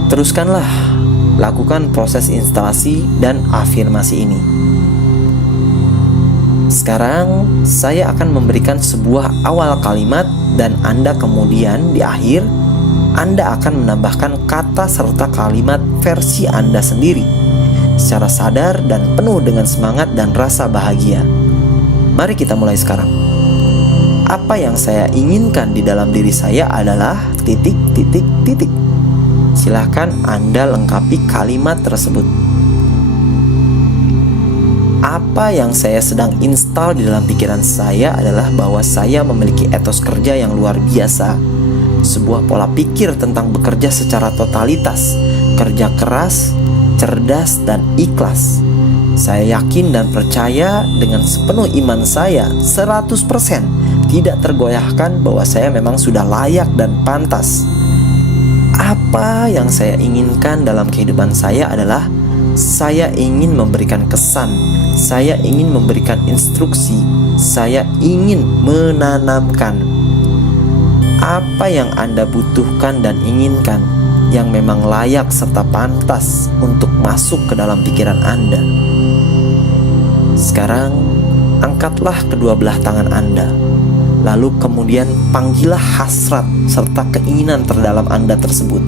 Teruskanlah, lakukan proses instalasi dan afirmasi ini. Sekarang, saya akan memberikan sebuah awal kalimat dan Anda kemudian di akhir, Anda akan menambahkan kata serta kalimat versi Anda sendiri, secara sadar dan penuh dengan semangat dan rasa bahagia. Mari kita mulai sekarang. Apa yang saya inginkan di dalam diri saya adalah ... Silahkan Anda lengkapi kalimat tersebut. Apa yang saya sedang install di dalam pikiran saya adalah bahwa saya memiliki etos kerja yang luar biasa. Sebuah pola pikir tentang bekerja secara totalitas, kerja keras, cerdas, dan ikhlas. Saya yakin dan percaya dengan sepenuh iman saya 100%, tidak tergoyahkan bahwa saya memang sudah layak dan pantas. Apa yang saya inginkan dalam kehidupan saya adalah saya ingin memberikan kesan, saya ingin memberikan instruksi, saya ingin menanamkan. Apa yang Anda butuhkan dan inginkan yang memang layak serta pantas untuk masuk ke dalam pikiran Anda. Sekarang, angkatlah kedua belah tangan Anda. Lalu kemudian panggillah hasrat serta keinginan terdalam Anda tersebut.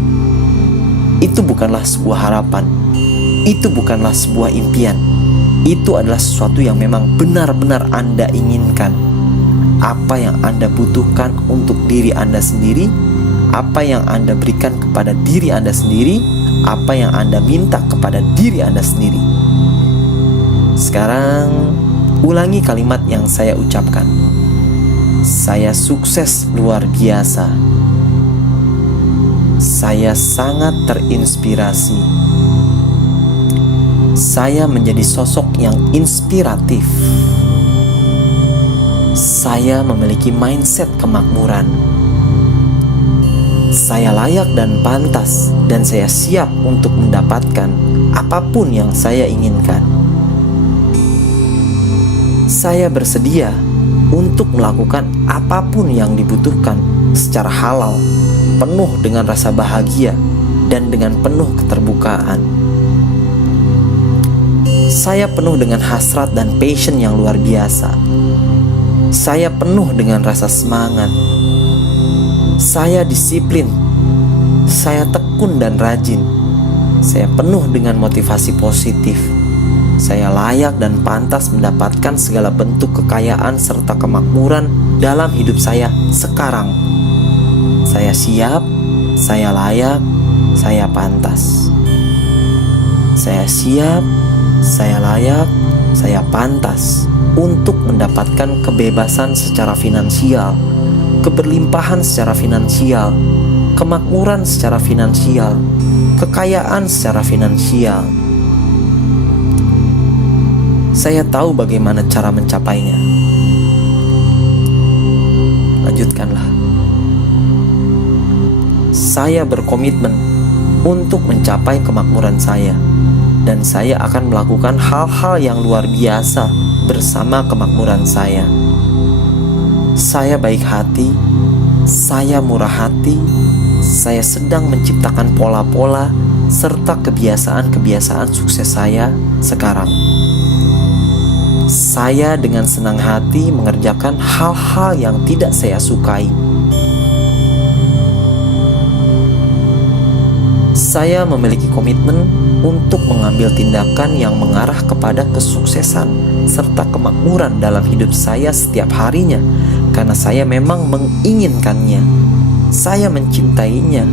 Itu bukanlah sebuah harapan. Itu bukanlah sebuah impian. Itu adalah sesuatu yang memang benar-benar Anda inginkan. Apa yang Anda butuhkan untuk diri Anda sendiri, apa yang Anda berikan kepada diri Anda sendiri, apa yang Anda minta kepada diri Anda sendiri. Sekarang, ulangi kalimat yang saya ucapkan. Saya sukses luar biasa. Saya sangat terinspirasi. Saya menjadi sosok yang inspiratif. Saya memiliki mindset kemakmuran. Saya layak dan pantas, dan saya siap untuk mendapatkan apapun yang saya inginkan. Saya bersedia untuk melakukan apapun yang dibutuhkan secara halal, penuh dengan rasa bahagia, dan dengan penuh keterbukaan. Saya penuh dengan hasrat dan passion yang luar biasa. Saya penuh dengan rasa semangat. Saya disiplin. Saya tekun dan rajin. Saya penuh dengan motivasi positif. Saya layak dan pantas mendapatkan segala bentuk kekayaan serta kemakmuran dalam hidup saya sekarang. Saya siap, saya layak, saya pantas. Saya siap, saya layak, saya pantas. untuk mendapatkan kebebasan secara finansial, keberlimpahan secara finansial, kemakmuran secara finansial, kekayaan secara finansial. Saya tahu bagaimana cara mencapainya. Lanjutkanlah. Saya berkomitmen untuk mencapai kemakmuran saya, dan saya akan melakukan hal-hal yang luar biasa bersama kemakmuran saya. Saya baik hati, saya murah hati, saya sedang menciptakan pola-pola serta kebiasaan-kebiasaan sukses saya sekarang. Saya dengan senang hati mengerjakan hal-hal yang tidak saya sukai. Saya memiliki komitmen untuk mengambil tindakan yang mengarah kepada kesuksesan serta kemakmuran dalam hidup saya setiap harinya, karena saya memang menginginkannya. Saya mencintainya.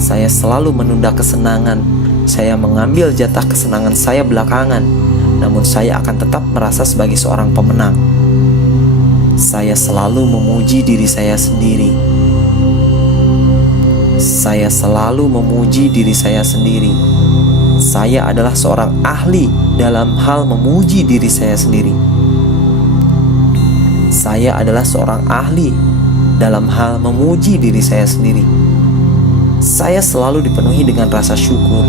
Saya selalu menunda kesenangan. Saya mengambil jatah kesenangan saya belakangan, namun saya akan tetap merasa sebagai seorang pemenang. Saya selalu memuji diri saya sendiri. Saya selalu memuji diri saya sendiri. Saya adalah seorang ahli dalam hal memuji diri saya sendiri. Saya adalah seorang ahli dalam hal memuji diri saya sendiri. Saya selalu dipenuhi dengan rasa syukur.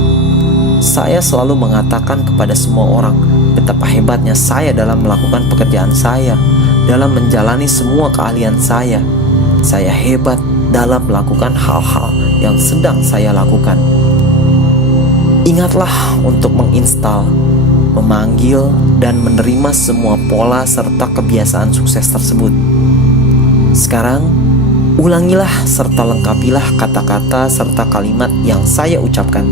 Saya selalu mengatakan kepada semua orang betapa hebatnya saya dalam melakukan pekerjaan saya, dalam menjalani semua keahlian saya. Saya hebat dalam melakukan hal-hal yang sedang saya lakukan. Ingatlah untuk menginstal, memanggil, dan menerima semua pola serta kebiasaan sukses tersebut. Sekarang, ulangilah serta lengkapilah kata-kata serta kalimat yang saya ucapkan.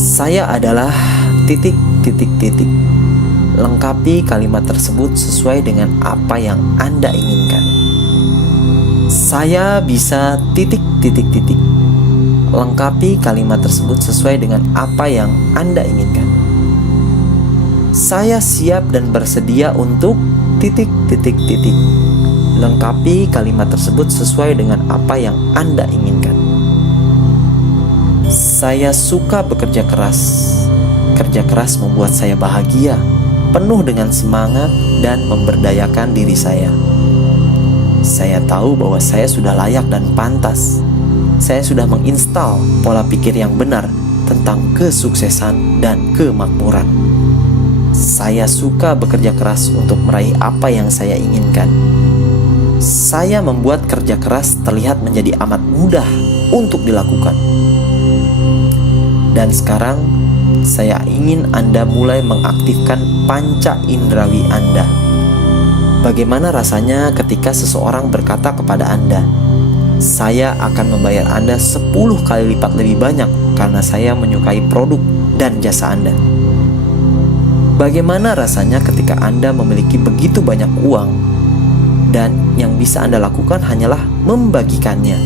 Saya adalah ... Lengkapi kalimat tersebut sesuai dengan apa yang Anda inginkan. Saya bisa ... Lengkapi kalimat tersebut sesuai dengan apa yang Anda inginkan. Saya siap dan bersedia untuk ... Lengkapi kalimat tersebut sesuai dengan apa yang Anda inginkan. Saya suka bekerja keras. Kerja keras membuat saya bahagia, penuh dengan semangat dan memberdayakan diri saya. Saya tahu bahwa saya sudah layak dan pantas. Saya sudah menginstal pola pikir yang benar tentang kesuksesan dan kemakmuran. Saya suka bekerja keras untuk meraih apa yang saya inginkan. Saya membuat kerja keras terlihat menjadi amat mudah untuk dilakukan. Dan sekarang, saya ingin Anda mulai mengaktifkan panca indrawi Anda. Bagaimana rasanya ketika seseorang berkata kepada Anda, "Saya akan membayar Anda 10 kali lipat lebih banyak karena saya menyukai produk dan jasa Anda." Bagaimana rasanya ketika Anda memiliki begitu banyak uang dan yang bisa Anda lakukan hanyalah membagikannya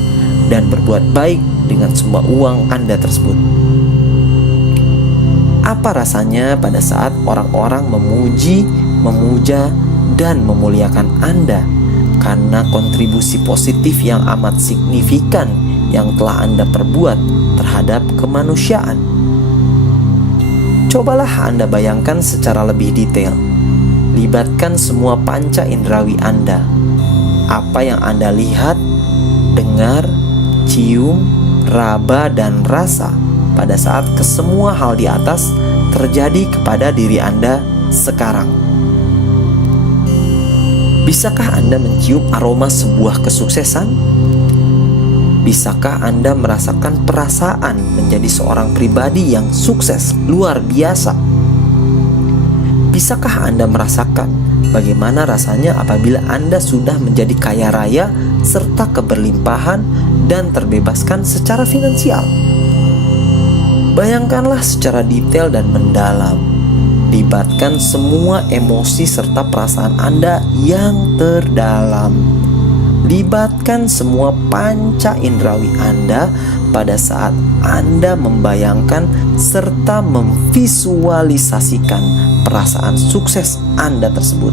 dan berbuat baik dengan semua uang Anda tersebut? Apa rasanya pada saat orang-orang memuji, memuja, dan memuliakan Anda karena kontribusi positif yang amat signifikan yang telah Anda perbuat terhadap kemanusiaan? Cobalah Anda bayangkan secara lebih detail. Libatkan semua panca indrawi Anda. Apa yang Anda lihat, dengar, cium, raba, dan rasa pada saat kesemua hal di atas terjadi kepada diri Anda sekarang. Bisakah Anda mencium aroma sebuah kesuksesan? Bisakah Anda merasakan perasaan menjadi seorang pribadi yang sukses luar biasa? Bisakah Anda merasakan bagaimana rasanya apabila Anda sudah menjadi kaya raya serta keberlimpahan dan terbebaskan secara finansial? Bayangkanlah secara detail dan mendalam. Libatkan semua emosi serta perasaan Anda yang terdalam. Libatkan semua panca indrawi Anda pada saat Anda membayangkan serta memvisualisasikan perasaan sukses Anda tersebut.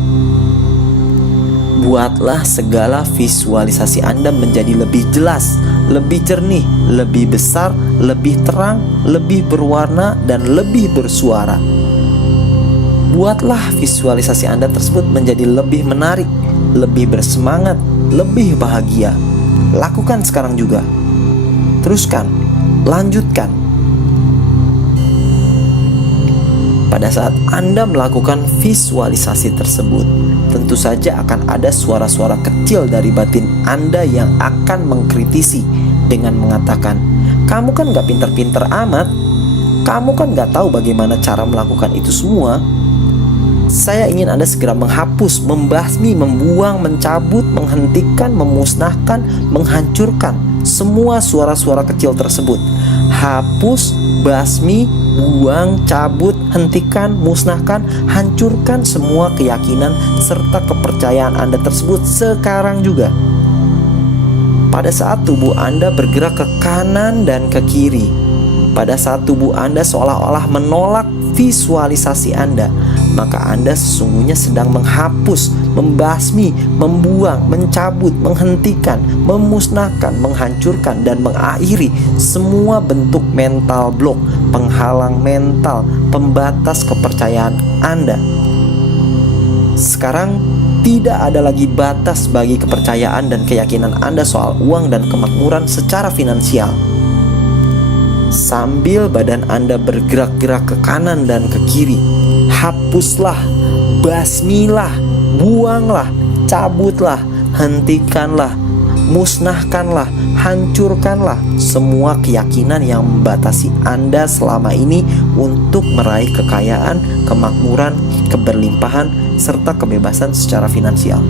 Buatlah segala visualisasi Anda menjadi lebih jelas, lebih jernih, lebih besar, lebih terang, lebih berwarna, dan lebih bersuara. Buatlah visualisasi Anda tersebut menjadi lebih menarik, lebih bersemangat, lebih bahagia. Lakukan sekarang juga. Teruskan, lanjutkan. Pada saat Anda melakukan visualisasi tersebut, tentu saja akan ada suara-suara kecil dari batin Anda yang akan mengkritisi dengan mengatakan, "Kamu kan gak pinter-pinter amat. Kamu kan gak tahu bagaimana cara melakukan itu semua." Saya ingin Anda segera menghapus, membasmi, membuang, mencabut, menghentikan, memusnahkan, menghancurkan semua suara-suara kecil tersebut. Hapus, basmi, buang, cabut, hentikan, musnahkan, hancurkan semua keyakinan serta kepercayaan Anda tersebut sekarang juga. Pada saat tubuh Anda bergerak ke kanan dan ke kiri, pada saat tubuh Anda seolah-olah menolak visualisasi Anda, maka Anda sesungguhnya sedang menghapus, membasmi, membuang, mencabut, menghentikan, memusnahkan, menghancurkan, dan mengakhiri semua bentuk mental block, penghalang mental, pembatas kepercayaan Anda. Sekarang tidak ada lagi batas bagi kepercayaan dan keyakinan Anda soal uang dan kemakmuran secara finansial. Sambil badan Anda bergerak-gerak ke kanan dan ke kiri, hapuslah, basmilah, buanglah, cabutlah, hentikanlah, musnahkanlah, hancurkanlah semua keyakinan yang membatasi Anda selama ini untuk meraih kekayaan, kemakmuran, keberlimpahan, serta kebebasan secara finansial.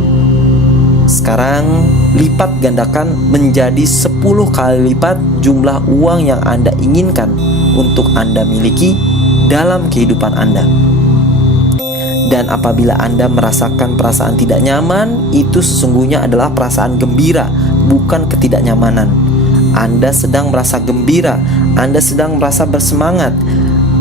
Sekarang lipat gandakan menjadi 10 kali lipat jumlah uang yang Anda inginkan untuk Anda miliki dalam kehidupan Anda. Dan apabila Anda merasakan perasaan tidak nyaman, itu sesungguhnya adalah perasaan gembira, bukan ketidaknyamanan. Anda sedang merasa gembira, Anda sedang merasa bersemangat.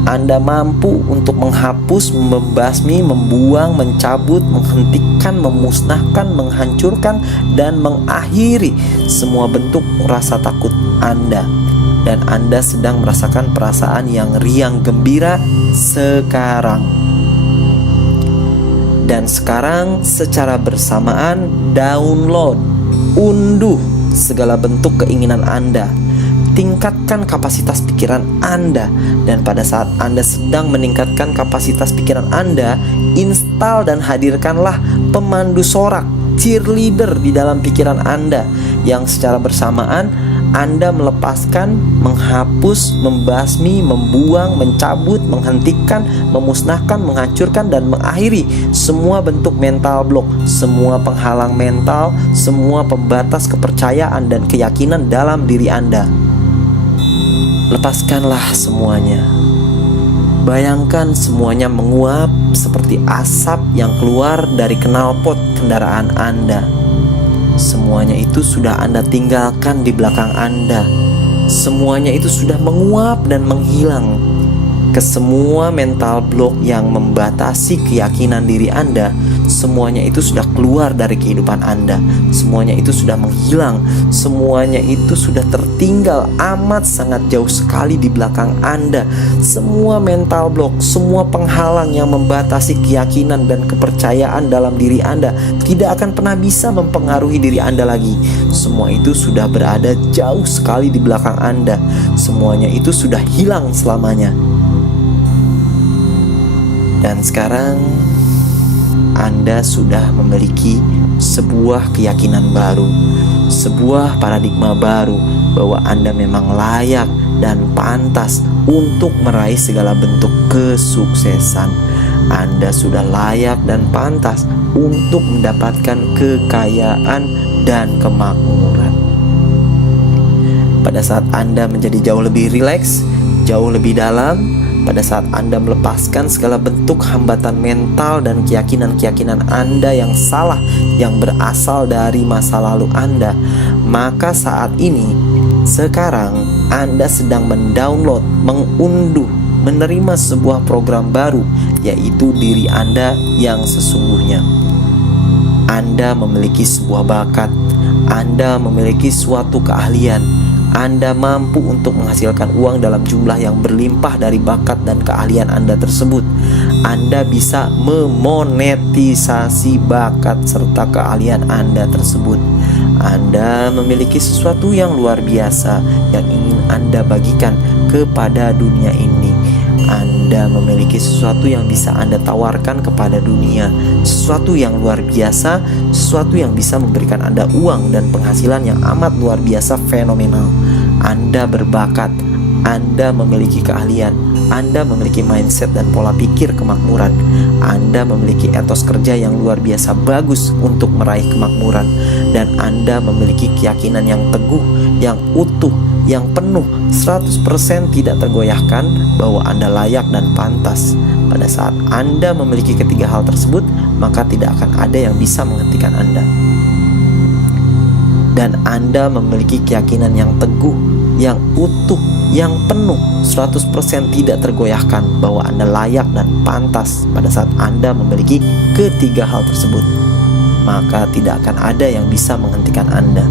Anda mampu untuk menghapus, membasmi, membuang, mencabut, menghentikan, memusnahkan, menghancurkan, dan mengakhiri semua bentuk rasa takut Anda. Dan Anda sedang merasakan perasaan yang riang gembira sekarang. Dan sekarang secara bersamaan download, unduh segala bentuk keinginan Anda. Tingkatkan kapasitas pikiran Anda. Dan pada saat Anda sedang meningkatkan kapasitas pikiran Anda, install dan hadirkanlah pemandu sorak, cheerleader di dalam pikiran Anda, yang secara bersamaan Anda melepaskan, menghapus, membasmi, membuang, mencabut, menghentikan, memusnahkan, menghancurkan, dan mengakhiri semua bentuk mental block, semua penghalang mental, semua pembatas kepercayaan dan keyakinan dalam diri Anda. Lepaskanlah semuanya. Bayangkan semuanya menguap seperti asap yang keluar dari knalpot kendaraan Anda. Semuanya itu sudah Anda tinggalkan di belakang Anda. Semuanya itu sudah menguap dan menghilang. Ke semua mental block yang membatasi keyakinan diri Anda, semuanya itu sudah keluar dari kehidupan Anda. Semuanya itu sudah menghilang. Semuanya itu sudah tertinggal amat sangat jauh sekali di belakang Anda. Semua mental block, semua penghalang yang membatasi keyakinan dan kepercayaan dalam diri Anda tidak akan pernah bisa mempengaruhi diri Anda lagi. Semua itu sudah berada jauh sekali di belakang Anda. Semuanya itu sudah hilang selamanya. Dan sekarang Anda sudah memiliki sebuah keyakinan baru, sebuah paradigma baru bahwa Anda memang layak dan pantas untuk meraih segala bentuk kesuksesan. Anda sudah layak dan pantas untuk mendapatkan kekayaan dan kemakmuran. Pada saat Anda menjadi jauh lebih rileks, jauh lebih dalam, pada saat Anda melepaskan segala bentuk hambatan mental dan keyakinan-keyakinan Anda yang salah, yang berasal dari masa lalu Anda, maka saat ini, sekarang Anda sedang mendownload, mengunduh, menerima sebuah program baru, yaitu diri Anda yang sesungguhnya. Anda memiliki sebuah bakat, Anda memiliki suatu keahlian, Anda mampu untuk menghasilkan uang dalam jumlah yang berlimpah dari bakat dan keahlian Anda tersebut. Anda bisa memonetisasi bakat serta keahlian Anda tersebut. Anda memiliki sesuatu yang luar biasa yang ingin Anda bagikan kepada dunia ini. Anda memiliki sesuatu yang bisa Anda tawarkan kepada dunia, sesuatu yang luar biasa, sesuatu yang bisa memberikan Anda uang dan penghasilan yang amat luar biasa, fenomenal. Anda berbakat, Anda memiliki keahlian, Anda memiliki mindset dan pola pikir kemakmuran, Anda memiliki etos kerja yang luar biasa bagus untuk meraih kemakmuran, dan Anda memiliki keyakinan yang teguh, yang utuh, yang penuh 100% tidak tergoyahkan bahwa Anda layak dan pantas. Pada saat Anda memiliki ketiga hal tersebut, maka tidak akan ada yang bisa menghentikan Anda. Dan Anda memiliki keyakinan yang teguh, yang utuh, yang penuh 100% tidak tergoyahkan bahwa Anda layak dan pantas. Pada saat Anda memiliki ketiga hal tersebut, maka tidak akan ada yang bisa menghentikan Anda.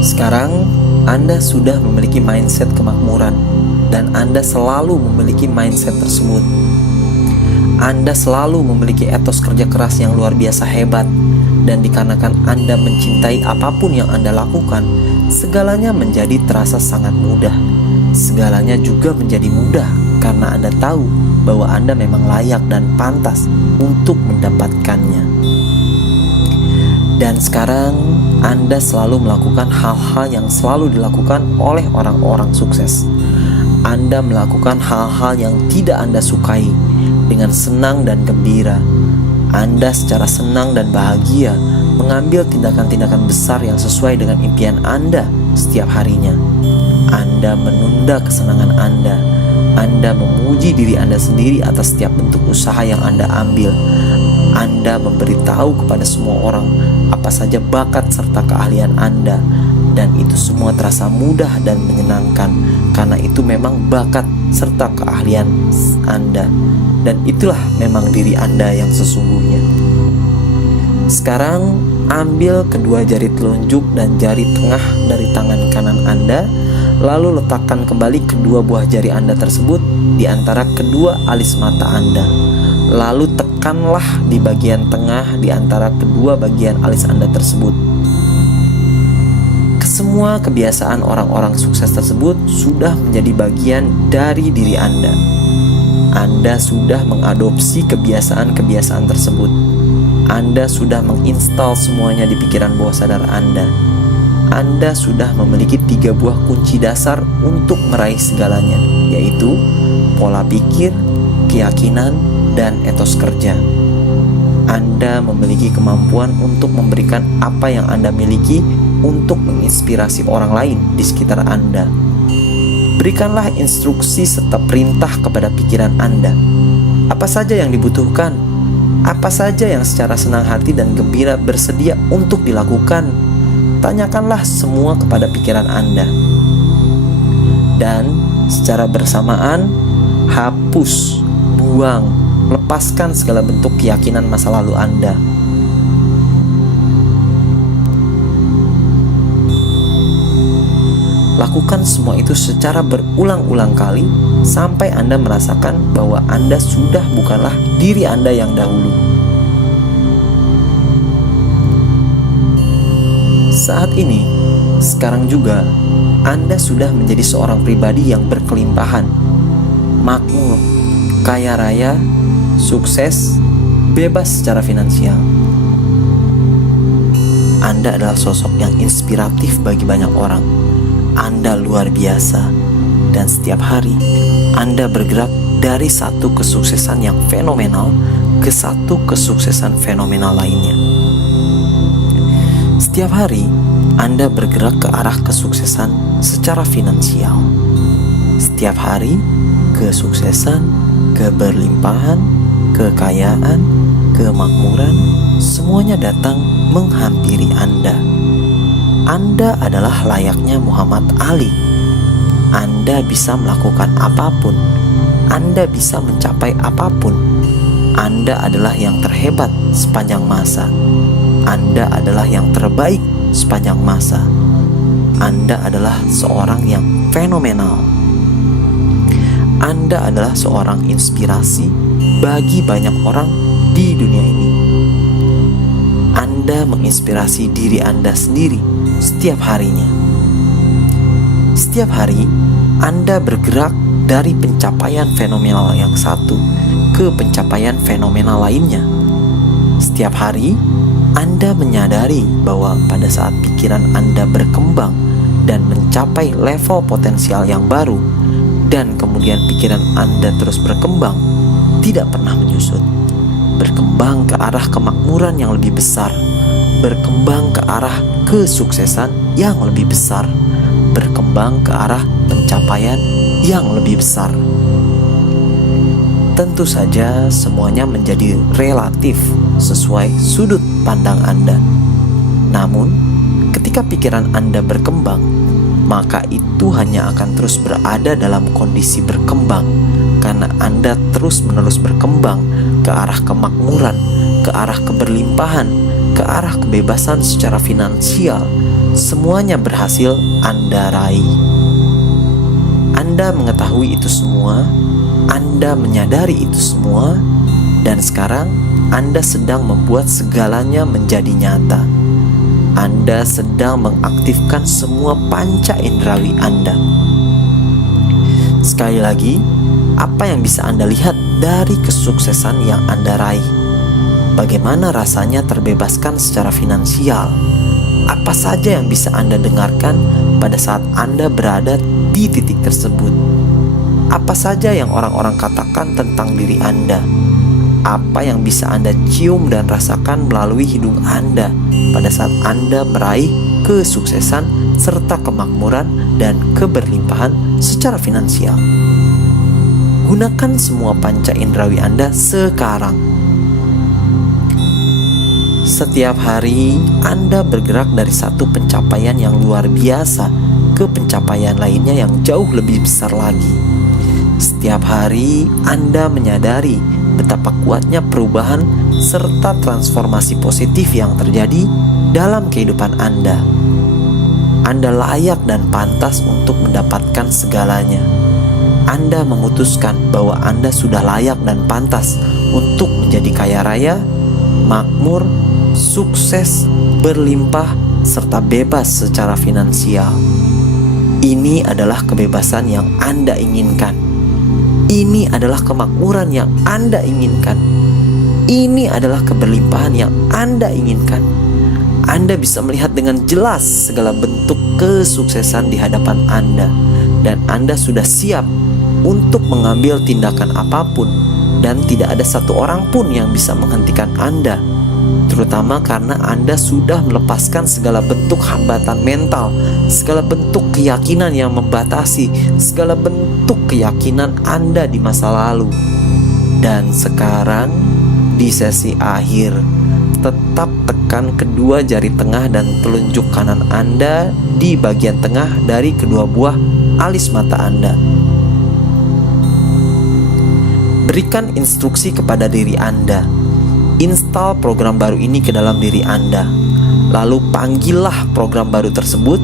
Sekarang Anda sudah memiliki mindset kemakmuran, dan Anda selalu memiliki mindset tersebut. Anda selalu memiliki etos kerja keras yang luar biasa hebat, dan dikarenakan Anda mencintai apapun yang Anda lakukan, segalanya menjadi terasa sangat mudah. Segalanya juga menjadi mudah karena Anda tahu bahwa Anda memang layak dan pantas untuk mendapatkannya. Dan sekarang Anda selalu melakukan hal-hal yang selalu dilakukan oleh orang-orang sukses. Anda melakukan hal-hal yang tidak Anda sukai dengan senang dan gembira. Anda secara senang dan bahagia mengambil tindakan-tindakan besar yang sesuai dengan impian Anda setiap harinya. Anda menunda kesenangan Anda. Anda memuji diri Anda sendiri atas setiap bentuk usaha yang Anda ambil. Anda memberitahu kepada semua orang apa saja bakat serta keahlian Anda, dan itu semua terasa mudah dan menyenangkan karena itu memang bakat serta keahlian Anda, dan itulah memang diri Anda yang sesungguhnya. Sekarang ambil kedua jari telunjuk dan jari tengah dari tangan kanan Anda, lalu letakkan kembali kedua buah jari Anda tersebut di antara kedua alis mata Anda. Lalu tekanlah di bagian tengah di antara kedua bagian alis Anda tersebut. Semua kebiasaan orang-orang sukses tersebut sudah menjadi bagian dari diri Anda. Anda sudah mengadopsi kebiasaan-kebiasaan tersebut. Anda sudah menginstal semuanya di pikiran bawah sadar Anda. Anda sudah memiliki 3 buah kunci dasar untuk meraih segalanya, yaitu pola pikir, keyakinan, dan etos kerja. Anda memiliki kemampuan untuk memberikan apa yang Anda miliki untuk menginspirasi orang lain di sekitar Anda. Berikanlah instruksi serta perintah kepada pikiran Anda. Apa saja yang dibutuhkan, apa saja yang secara senang hati dan gembira bersedia untuk dilakukan, tanyakanlah semua kepada pikiran Anda. Dan secara bersamaan, hapus, buang, lepaskan segala bentuk keyakinan masa lalu Anda. Lakukan semua itu secara berulang-ulang kali sampai Anda merasakan bahwa Anda sudah bukanlah diri Anda yang dahulu. Saat ini, sekarang juga, Anda sudah menjadi seorang pribadi yang berkelimpahan, makmur, kaya raya, sukses, bebas secara finansial. Anda adalah sosok yang inspiratif bagi banyak orang. Anda luar biasa, dan setiap hari Anda bergerak dari satu kesuksesan yang fenomenal ke satu kesuksesan fenomenal lainnya. Setiap hari Anda bergerak ke arah kesuksesan secara finansial. Setiap hari kesuksesan, keberlimpahan, kekayaan, kemakmuran, semuanya datang menghampiri Anda. Anda adalah layaknya Muhammad Ali. Anda bisa melakukan apapun. Anda bisa mencapai apapun. Anda adalah yang terhebat sepanjang masa. Anda adalah yang terbaik sepanjang masa. Anda adalah seorang yang fenomenal. Anda adalah seorang inspirasi bagi banyak orang di dunia ini. Anda menginspirasi diri Anda sendiri setiap harinya. Setiap hari, Anda bergerak dari pencapaian fenomenal yang satu ke pencapaian fenomenal lainnya. Setiap hari, Anda menyadari bahwa pada saat pikiran Anda berkembang dan mencapai level potensial yang baru, dan kemudian pikiran Anda terus berkembang, tidak pernah menyusut, berkembang ke arah kemakmuran yang lebih besar, berkembang ke arah kesuksesan yang lebih besar, berkembang ke arah pencapaian yang lebih besar. Tentu saja semuanya menjadi relatif sesuai sudut pandang Anda. Namun, ketika pikiran Anda berkembang, maka itu hanya akan terus berada dalam kondisi berkembang, karena Anda terus-menerus berkembang ke arah kemakmuran, ke arah keberlimpahan, ke arah kebebasan secara finansial. Semuanya berhasil Anda raih. Anda mengetahui itu semua, Anda menyadari itu semua, dan sekarang Anda sedang membuat segalanya menjadi nyata. Anda sedang mengaktifkan semua panca indrawi Anda. Sekali lagi, apa yang bisa Anda lihat dari kesuksesan yang Anda raih? Bagaimana rasanya terbebaskan secara finansial? Apa saja yang bisa Anda dengarkan pada saat Anda berada di titik tersebut? Apa saja yang orang-orang katakan tentang diri Anda? Apa yang bisa Anda cium dan rasakan melalui hidung Anda pada saat Anda meraih kesuksesan serta kemakmuran dan keberlimpahan secara finansial? Gunakan semua panca indrawi Anda sekarang. Setiap hari Anda bergerak dari satu pencapaian yang luar biasa ke pencapaian lainnya yang jauh lebih besar lagi. Setiap hari Anda menyadari betapa kuatnya perubahan serta transformasi positif yang terjadi dalam kehidupan Anda. Anda layak dan pantas untuk mendapatkan segalanya. Anda memutuskan bahwa Anda sudah layak dan pantas untuk menjadi kaya raya, makmur, sukses, berlimpah, serta bebas secara finansial. Ini adalah kebebasan yang Anda inginkan. Ini adalah kemakmuran yang Anda inginkan. Ini adalah keberlimpahan yang Anda inginkan. Anda bisa melihat dengan jelas segala bentuk kesuksesan di hadapan Anda, dan Anda sudah siap untuk mengambil tindakan apapun, dan tidak ada satu orang pun yang bisa menghentikan Anda, terutama karena Anda sudah melepaskan segala bentuk hambatan mental, segala bentuk keyakinan yang membatasi, segala bentuk keyakinan Anda di masa lalu. Dan sekarang di sesi akhir, tetap tekan kedua jari tengah dan telunjuk kanan Anda di bagian tengah dari kedua buah alis mata Anda. Berikan instruksi kepada diri Anda. Install program baru ini ke dalam diri Anda. Lalu panggillah program baru tersebut.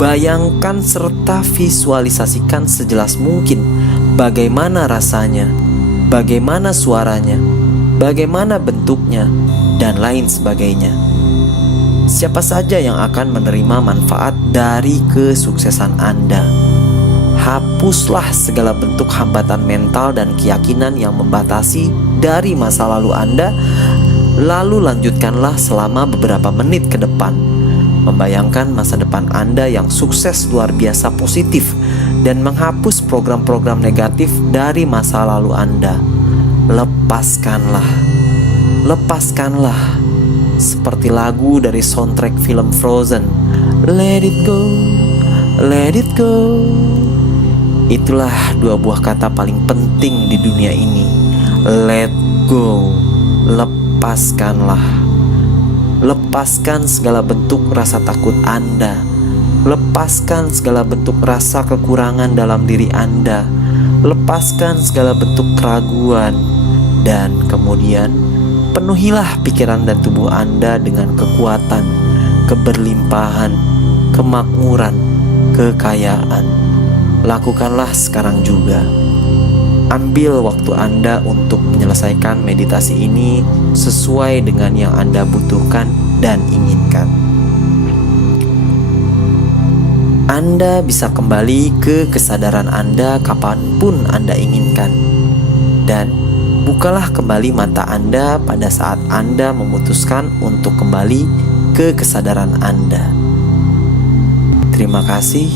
Bayangkan serta visualisasikan sejelas mungkin bagaimana rasanya, bagaimana suaranya, bagaimana bentuknya, dan lain sebagainya. Siapa saja yang akan menerima manfaat dari kesuksesan Anda? Hapuslah segala bentuk hambatan mental dan keyakinan yang membatasi dari masa lalu Anda. Lalu lanjutkanlah selama beberapa menit ke depan, membayangkan masa depan Anda yang sukses luar biasa positif, dan menghapus program-program negatif dari masa lalu Anda. Lepaskanlah. Lepaskanlah. Seperti lagu dari soundtrack film Frozen. Let it go, let it go. Itulah dua buah kata paling penting di dunia ini. Let go. Lepaskanlah. Lepaskan segala bentuk rasa takut Anda. Lepaskan segala bentuk rasa kekurangan dalam diri Anda. Lepaskan segala bentuk keraguan. Dan kemudian penuhilah pikiran dan tubuh Anda dengan kekuatan, keberlimpahan, kemakmuran, kekayaan. Lakukanlah sekarang juga. Ambil waktu Anda untuk menyelesaikan meditasi ini sesuai dengan yang Anda butuhkan dan inginkan. Anda bisa kembali ke kesadaran Anda kapanpun Anda inginkan. Dan bukalah kembali mata Anda pada saat Anda memutuskan untuk kembali ke kesadaran Anda. Terima kasih.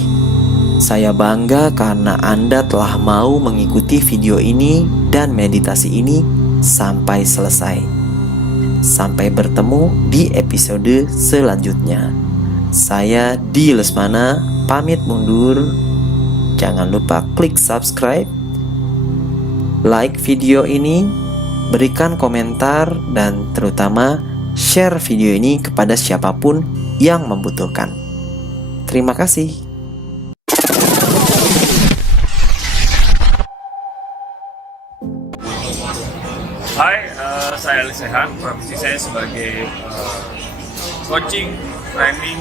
Saya bangga karena Anda telah mau mengikuti video ini dan meditasi ini sampai selesai. Sampai bertemu di episode selanjutnya. Saya Di Lesmana pamit mundur. Jangan lupa klik subscribe, like video ini, berikan komentar, dan terutama share video ini kepada siapapun yang membutuhkan. Terima kasih. Hai, saya Ali Sehan. Profesi saya sebagai coaching, training,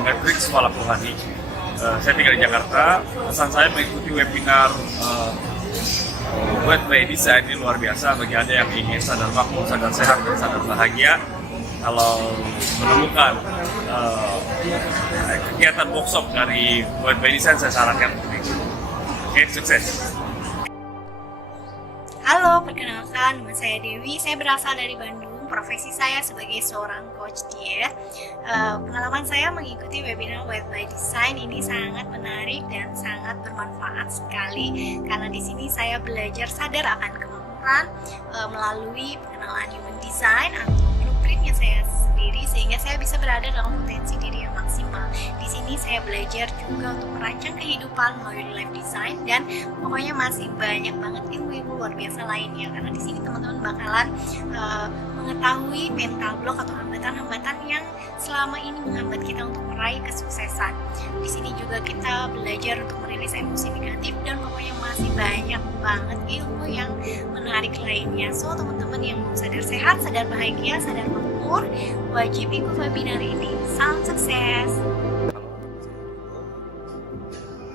matrix Falak Rohani. Saya tinggal di Jakarta. Pesan saya mengikuti webinar Wealth by Design ini luar biasa bagi Anda yang ingin sadar makmur, sadar sehat, dan sadar bahagia. Kalau menemukan kegiatan workshop dari Wealth by Design, saya sarankan untuk itu. Oke, sukses. Halo, perkenalkan, nama saya Dewi. Saya berasal dari Bandung. Profesi saya sebagai seorang coach diet. Pengalaman saya mengikuti webinar Wealth by Design ini sangat menarik dan sangat bermanfaat sekali. Karena di sini saya belajar sadar akan kemakmuran melalui pengenalan human design atau blueprintnya saya sendiri, sehingga saya bisa berada dalam potensi diri yang maksimal. Di sini saya belajar juga untuk merancang kehidupan melalui life design, dan pokoknya masih banyak banget ilmu-ilmu luar biasa lainnya. Karena di sini teman-teman bakalan mengetahui mental block atau hambatan-hambatan yang selama ini menghambat kita untuk meraih kesuksesan. Di sini juga kita belajar untuk merilis emosi negatif, dan pokoknya masih banyak banget ilmu yang menarik lainnya. So teman-teman yang mau sadar sehat, sadar bahagia, sadar makmur, wajib ikut webinar ini. Salam sukses.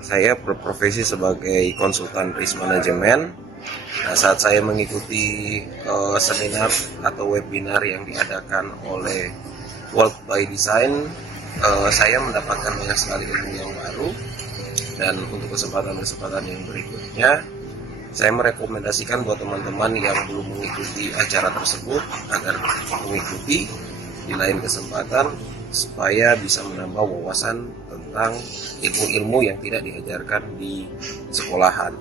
Saya berprofesi sebagai konsultan risk manajemen. Nah, saat saya mengikuti seminar atau webinar yang diadakan oleh Wealth by Design, saya mendapatkan banyak sekali ilmu yang baru. Dan untuk kesempatan-kesempatan yang berikutnya, saya merekomendasikan buat teman-teman yang belum mengikuti acara tersebut agar mengikuti di lain kesempatan, supaya bisa menambah wawasan tentang ilmu-ilmu yang tidak diajarkan di sekolahan.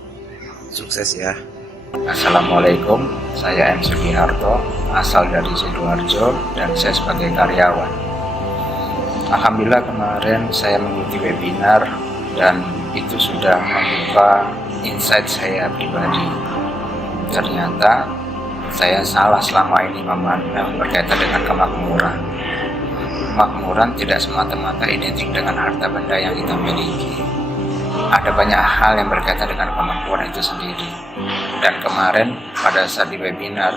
Sukses ya. Assalamualaikum, saya M. Sugiharto, asal dari Sidoarjo, dan saya sebagai karyawan. Alhamdulillah kemarin saya mengikuti webinar dan itu sudah membuka insight saya pribadi. Ternyata saya salah selama ini memandang berkaitan dengan kemakmuran. Kemakmuran tidak semata-mata identik dengan harta benda yang kita miliki. Ada banyak hal yang berkaitan dengan kemakmuran itu sendiri. Dan kemarin pada saat di webinar,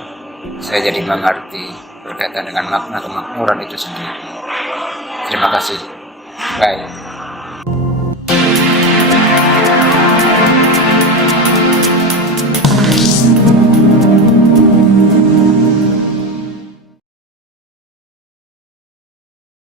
saya jadi mengerti berkaitan dengan makna kemakmuran itu sendiri. Terima kasih. Bye.